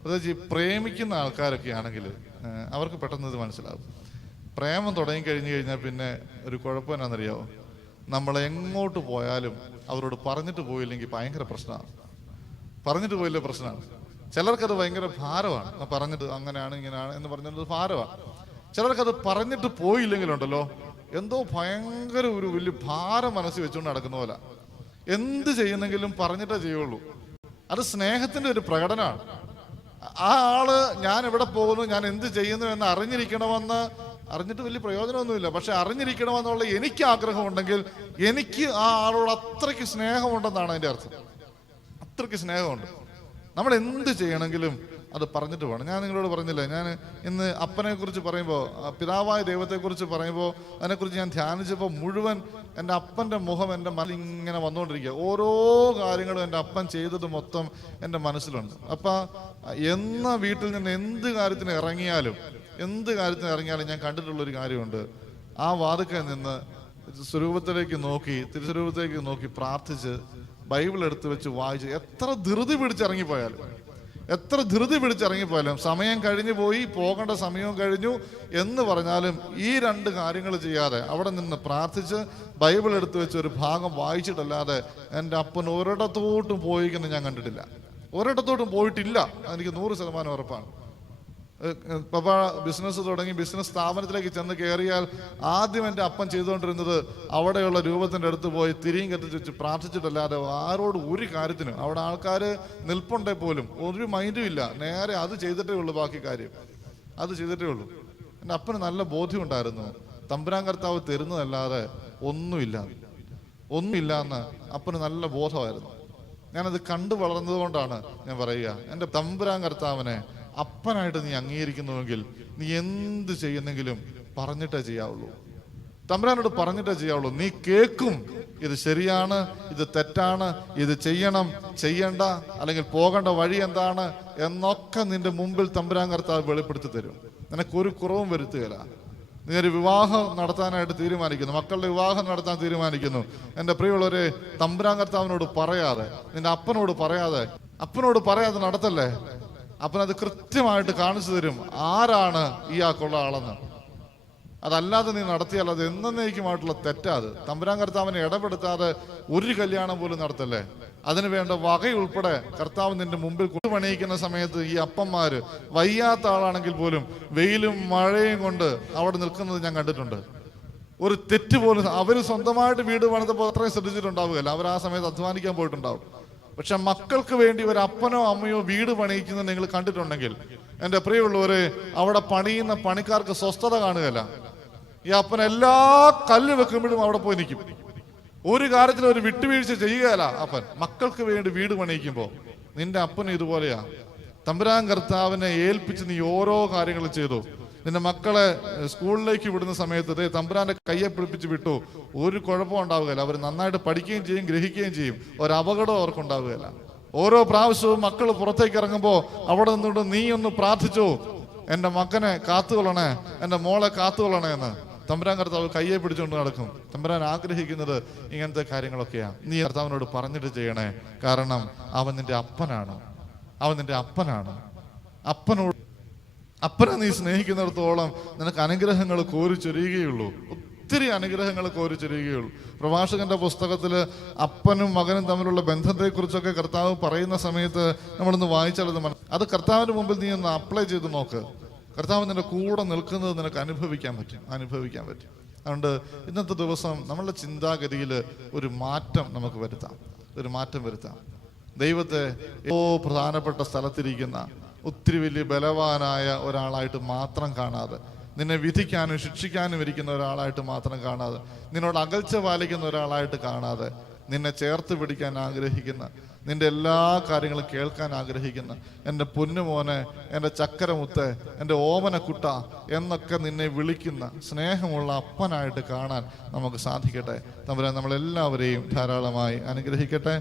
പ്രത്യേകിച്ച് ഈ പ്രേമിക്കുന്ന ആൾക്കാരൊക്കെ ആണെങ്കിൽ അവർക്ക് പെട്ടെന്ന് ഇത് മനസ്സിലാവും. പ്രേമം തുടങ്ങിക്കഴിഞ്ഞു കഴിഞ്ഞാൽ പിന്നെ ഒരു കുഴപ്പം എന്നാണെന്നറിയാവോ, നമ്മൾ എങ്ങോട്ട് പോയാലും അവരോട് പറഞ്ഞിട്ട് പോയില്ലെങ്കിൽ ഭയങ്കര പ്രശ്നമാണ്. പറഞ്ഞിട്ട് പോയില്ലേ പ്രശ്നമാണ്. ചിലർക്കത് ഭയങ്കര ഭാരമാണ്. പറഞ്ഞിട്ട് അങ്ങനെയാണ് ഇങ്ങനെയാണ് എന്ന് പറഞ്ഞത് ഭാരമാണ്. ചിലർക്കത് പറഞ്ഞിട്ട് പോയില്ലെങ്കിലുണ്ടല്ലോ എന്തോ ഭയങ്കര ഒരു വലിയ ഭാരം മനസ്സിൽ വെച്ചുകൊണ്ട് നടക്കുന്ന പോലെ. എന്ത് ചെയ്യുന്നെങ്കിലും പറഞ്ഞിട്ടേ ചെയ്യുള്ളൂ. അത് സ്നേഹത്തിന്റെ ഒരു പ്രകടനമാണ്. ആ ആള് ഞാൻ എവിടെ പോകുന്നു, ഞാൻ എന്ത് ചെയ്യുന്നു എന്ന് അറിഞ്ഞിട്ട് വലിയ പ്രയോജനമൊന്നുമില്ല. പക്ഷെ അറിഞ്ഞിരിക്കണമെന്നുള്ള എനിക്ക് ആഗ്രഹമുണ്ടെങ്കിൽ എനിക്ക് ആ ആളോട് അത്രയ്ക്ക് സ്നേഹമുണ്ടെന്നാണ് അതിന്റെ അർത്ഥം. അത്രയ്ക്ക് സ്നേഹമുണ്ട്. നമ്മൾ എന്ത് ചെയ്യണമെങ്കിലും അത് പറഞ്ഞിട്ട് പോകണം. ഞാൻ നിങ്ങളോട് പറഞ്ഞില്ലേ, ഞാൻ ഇന്ന് അപ്പനെ കുറിച്ച് പറയുമ്പോൾ, പിതാവായ ദൈവത്തെക്കുറിച്ച് പറയുമ്പോൾ, അതിനെക്കുറിച്ച് ഞാൻ ധ്യാനിച്ചപ്പോൾ മുഴുവൻ എൻ്റെ അപ്പൻ്റെ മുഖം എൻ്റെ മനസ്സിൽ ഇങ്ങനെ വന്നുകൊണ്ടിരിക്കുക. ഓരോ കാര്യങ്ങളും എൻ്റെ അപ്പൻ ചെയ്തത് മൊത്തം എൻ്റെ മനസ്സിലുണ്ട്. അപ്പം വീട്ടിൽ നിന്ന് എന്ത് കാര്യത്തിന് ഇറങ്ങിയാലും ഞാൻ കണ്ടിട്ടുള്ളൊരു കാര്യമുണ്ട്. ആ വാതിക്കൽ നിന്ന് തിരുസ്വരൂപത്തിലേക്ക് നോക്കി പ്രാർത്ഥിച്ച് ബൈബിൾ എടുത്ത് വെച്ച് വായിച്ച് എത്ര ധൃതി പിടിച്ചിറങ്ങിപ്പോയാലും സമയം കഴിഞ്ഞു പോയി, പോകേണ്ട സമയവും കഴിഞ്ഞു എന്ന് പറഞ്ഞാലും ഈ 2 കാര്യങ്ങൾ ചെയ്യാതെ അവിടെ നിന്ന് പ്രാർത്ഥിച്ച് ബൈബിൾ എടുത്ത് വെച്ച് ഒരു ഭാഗം വായിച്ചിട്ടല്ലാതെ എൻ്റെ അപ്പൻ ഒരിടത്തോട്ടും പോയിക്കുന്നത് ഞാൻ കണ്ടിട്ടില്ല. ഒരിടത്തോട്ടും പോയിട്ടില്ല, എനിക്ക് 100% ഉറപ്പാണ്. പപ്പ ബിസിനസ് തുടങ്ങി ബിസിനസ് സ്ഥാപനത്തിലേക്ക് ചെന്ന് കയറിയാൽ ആദ്യം എൻ്റെ അപ്പൻ ചെയ്തുകൊണ്ടിരുന്നത് അവിടെയുള്ള രൂപത്തിൻ്റെ അടുത്ത് പോയി തിരിയും കത്തിച്ച് വെച്ച് പ്രാർത്ഥിച്ചിട്ടല്ലാതെ ആരോട് ഒരു കാര്യത്തിനും, അവിടെ ആൾക്കാർ നിൽപ്പുണ്ടേ പോലും ഒരു മൈൻഡും ഇല്ല, നേരെ അത് ചെയ്തിട്ടേ ഉള്ളൂ, ബാക്കി കാര്യം അത് ചെയ്തിട്ടേ ഉള്ളൂ. എൻ്റെ അപ്പന് നല്ല ബോധ്യമുണ്ടായിരുന്നു, തമ്പുരാൻ കർത്താവ് തരുന്നതല്ലാതെ ഒന്നുമില്ല എന്ന് അപ്പന് നല്ല ബോധമായിരുന്നു. ഞാനത് കണ്ടു വളർന്നത് കൊണ്ടാണ് ഞാൻ പറയുക, എൻ്റെ തമ്പുരാൻ കർത്താവിനെ അപ്പനായിട്ട് നീ അംഗീകരിക്കുന്നുവെങ്കിൽ നീ എന്ത് ചെയ്യുന്നെങ്കിലും പറഞ്ഞിട്ടേ ചെയ്യാവുള്ളൂ, തമ്പുരാനോട് പറഞ്ഞിട്ടേ ചെയ്യാവുള്ളൂ. നീ കേൾക്കും, ഇത് ശരിയാണ്, ഇത് തെറ്റാണ്, ഇത് ചെയ്യണം, ചെയ്യണ്ട, അല്ലെങ്കിൽ പോകേണ്ട വഴി എന്താണ് എന്നൊക്കെ നിന്റെ മുമ്പിൽ തമ്പുരാൻ കർത്താവ് വെളിപ്പെടുത്തി തരും. നിനക്കൊരു കുറവും വരുത്തുകയില്ല. നീ ഒരു വിവാഹം നടത്താനായിട്ട് തീരുമാനിക്കുന്നു, മക്കളുടെ വിവാഹം നടത്താൻ തീരുമാനിക്കുന്നു, എൻ്റെ പ്രിയമുള്ളവരെ, തമ്പുരാൻ കർത്താവിനോട് പറയാതെ, നിന്റെ അപ്പനോട് പറയാതെ നടത്തല്ലേ. അപ്പനത് കൃത്യമായിട്ട് കാണിച്ചു തരും ആരാണ് ഇയാൾക്കുള്ള ആളെന്ന്. അതല്ലാതെ നീ നടത്തിയാൽ അത് എന്നേക്കുമായിട്ടുള്ള തെറ്റാത്. തമ്പുരാൻ കർത്താവിനെ ഇടപെടുത്താതെ ഒരു കല്യാണം പോലും നടത്തല്ലേ. അതിന് വേണ്ട വകയുൾപ്പെടെ കർത്താവ് നിന്റെ മുമ്പിൽ പണിയിക്കുന്ന സമയത്ത് ഈ അപ്പന്മാര് വയ്യാത്ത ആളാണെങ്കിൽ പോലും വെയിലും മഴയും കൊണ്ട് അവിടെ നിൽക്കുന്നത് ഞാൻ കണ്ടിട്ടുണ്ട്. ഒരു തെറ്റ് പോലും അവർ സ്വന്തമായിട്ട് വീട് പണിതപ്പോൾ അത്രയും ശ്രദ്ധിച്ചിട്ടുണ്ടാവുകയല്ല, അവർ ആ സമയത്ത് അധ്വാനിക്കാൻ പോയിട്ടുണ്ടാവും. പക്ഷെ മക്കൾക്ക് വേണ്ടി ഒരു അപ്പനോ അമ്മയോ വീട് പണിയിക്കുന്നത് നിങ്ങൾ കണ്ടിട്ടുണ്ടെങ്കിൽ എൻ്റെ പ്രിയമുള്ളവരെ, അവിടെ പണിയുന്ന പണിക്കാർക്ക് സ്വസ്ഥത കാണുകയല്ല. ഈ അപ്പൻ എല്ലാ കല്ല് വെക്കുമ്പോഴും അവിടെ പോയി നിൽക്കും, ഒരു കാര്യത്തിൽ ഒരു വിട്ടുവീഴ്ച ചെയ്യുകയല്ല അപ്പൻ. മക്കൾക്ക് വേണ്ടി വീട് പണിയിക്കുമ്പോൾ നിന്റെ അപ്പന് ഇതുപോലെയാ. തമ്പുരാൻ കർത്താവിനെ ഏൽപ്പിച്ച് നീ ഓരോ കാര്യങ്ങളും ചെയ്തു. നിന്റെ മക്കളെ സ്കൂളിലേക്ക് വിടുന്ന സമയത്ത് തമ്പുരാന്റെ കയ്യെ പിടിപ്പിച്ച് വിട്ടു, ഒരു കുഴപ്പം ഉണ്ടാവുകയില്ല. അവർ നന്നായിട്ട് പഠിക്കുകയും ചെയ്യും, ഗ്രഹിക്കുകയും ചെയ്യും, ഒരപകടം അവർക്കുണ്ടാവുകയില്ല. ഓരോ പ്രാവശ്യവും മക്കൾ പുറത്തേക്ക് ഇറങ്ങുമ്പോൾ അവിടെ നിന്നുകൊണ്ട് നീ ഒന്ന് പ്രാർത്ഥിച്ചു, എൻ്റെ മകനെ കാത്തുകൊള്ളണേ, എൻ്റെ മോളെ കാത്തുകൊള്ളണേ എന്ന്. തമ്പുരാൻ കർത്താവ് കയ്യെ പിടിച്ചുകൊണ്ട് നടക്കും. തമ്പുരാൻ ആഗ്രഹിക്കുന്നത് ഇങ്ങനത്തെ കാര്യങ്ങളൊക്കെയാണ്. നീ കർത്താവിനോട് പറഞ്ഞിട്ട് ചെയ്യണേ, കാരണം അവൻ നിന്റെ അപ്പനാണ്. അപ്പനെ നീ സ്നേഹിക്കുന്നിടത്തോളം നിനക്ക് അനുഗ്രഹങ്ങൾ കോരിച്ചൊരിയുകയുള്ളൂ, ഒത്തിരി അനുഗ്രഹങ്ങൾ കോരിച്ചൊരിയുകയുള്ളൂ. പ്രഭാഷകന്റെ പുസ്തകത്തിൽ അപ്പനും മകനും തമ്മിലുള്ള ബന്ധത്തെക്കുറിച്ചൊക്കെ കർത്താവ് പറയുന്ന സമയത്ത് നമ്മളൊന്ന് വായിച്ചാൽ അത് കർത്താവിന്റെ മുമ്പിൽ നീ ഒന്ന് അപ്ലൈ ചെയ്ത് നോക്ക്. കർത്താവ് നിന്റെ കൂടെ നിൽക്കുന്നത് നിനക്ക് അനുഭവിക്കാൻ പറ്റും. അതുകൊണ്ട് ഇന്നത്തെ ദിവസം നമ്മളുടെ ചിന്താഗതിയിൽ ഒരു മാറ്റം നമുക്ക് വരുത്താം. ദൈവത്തെ പ്രധാനപ്പെട്ട സ്ഥലത്തിരിക്കുന്ന ഒത്തിരി വലിയ ബലവാനായ ഒരാളായിട്ട് മാത്രം കാണാതെ, നിന്നെ വിധിക്കാനും ശിക്ഷിക്കാനും ഇരിക്കുന്ന ഒരാളായിട്ട് മാത്രം കാണാതെ, നിന്നോട് അകൽച്ച പാലിക്കുന്ന ഒരാളായിട്ട് കാണാതെ, നിന്നെ ചേർത്ത് പിടിക്കാൻ ആഗ്രഹിക്കുന്ന, നിന്റെ എല്ലാ കാര്യങ്ങളും കേൾക്കാൻ ആഗ്രഹിക്കുന്ന എൻ്റെ പൊന്നുമോനെ, എൻ്റെ ചക്കരമുത്ത്, എൻ്റെ ഓമനക്കുട്ട എന്നൊക്കെ നിന്നെ വിളിക്കുന്ന സ്നേഹമുള്ള അപ്പനായിട്ട് കാണാൻ നമുക്ക് സാധിക്കട്ടെ. തമ്പുരാൻ നമ്മളെല്ലാവരെയും ധാരാളമായി അനുഗ്രഹിക്കട്ടെ.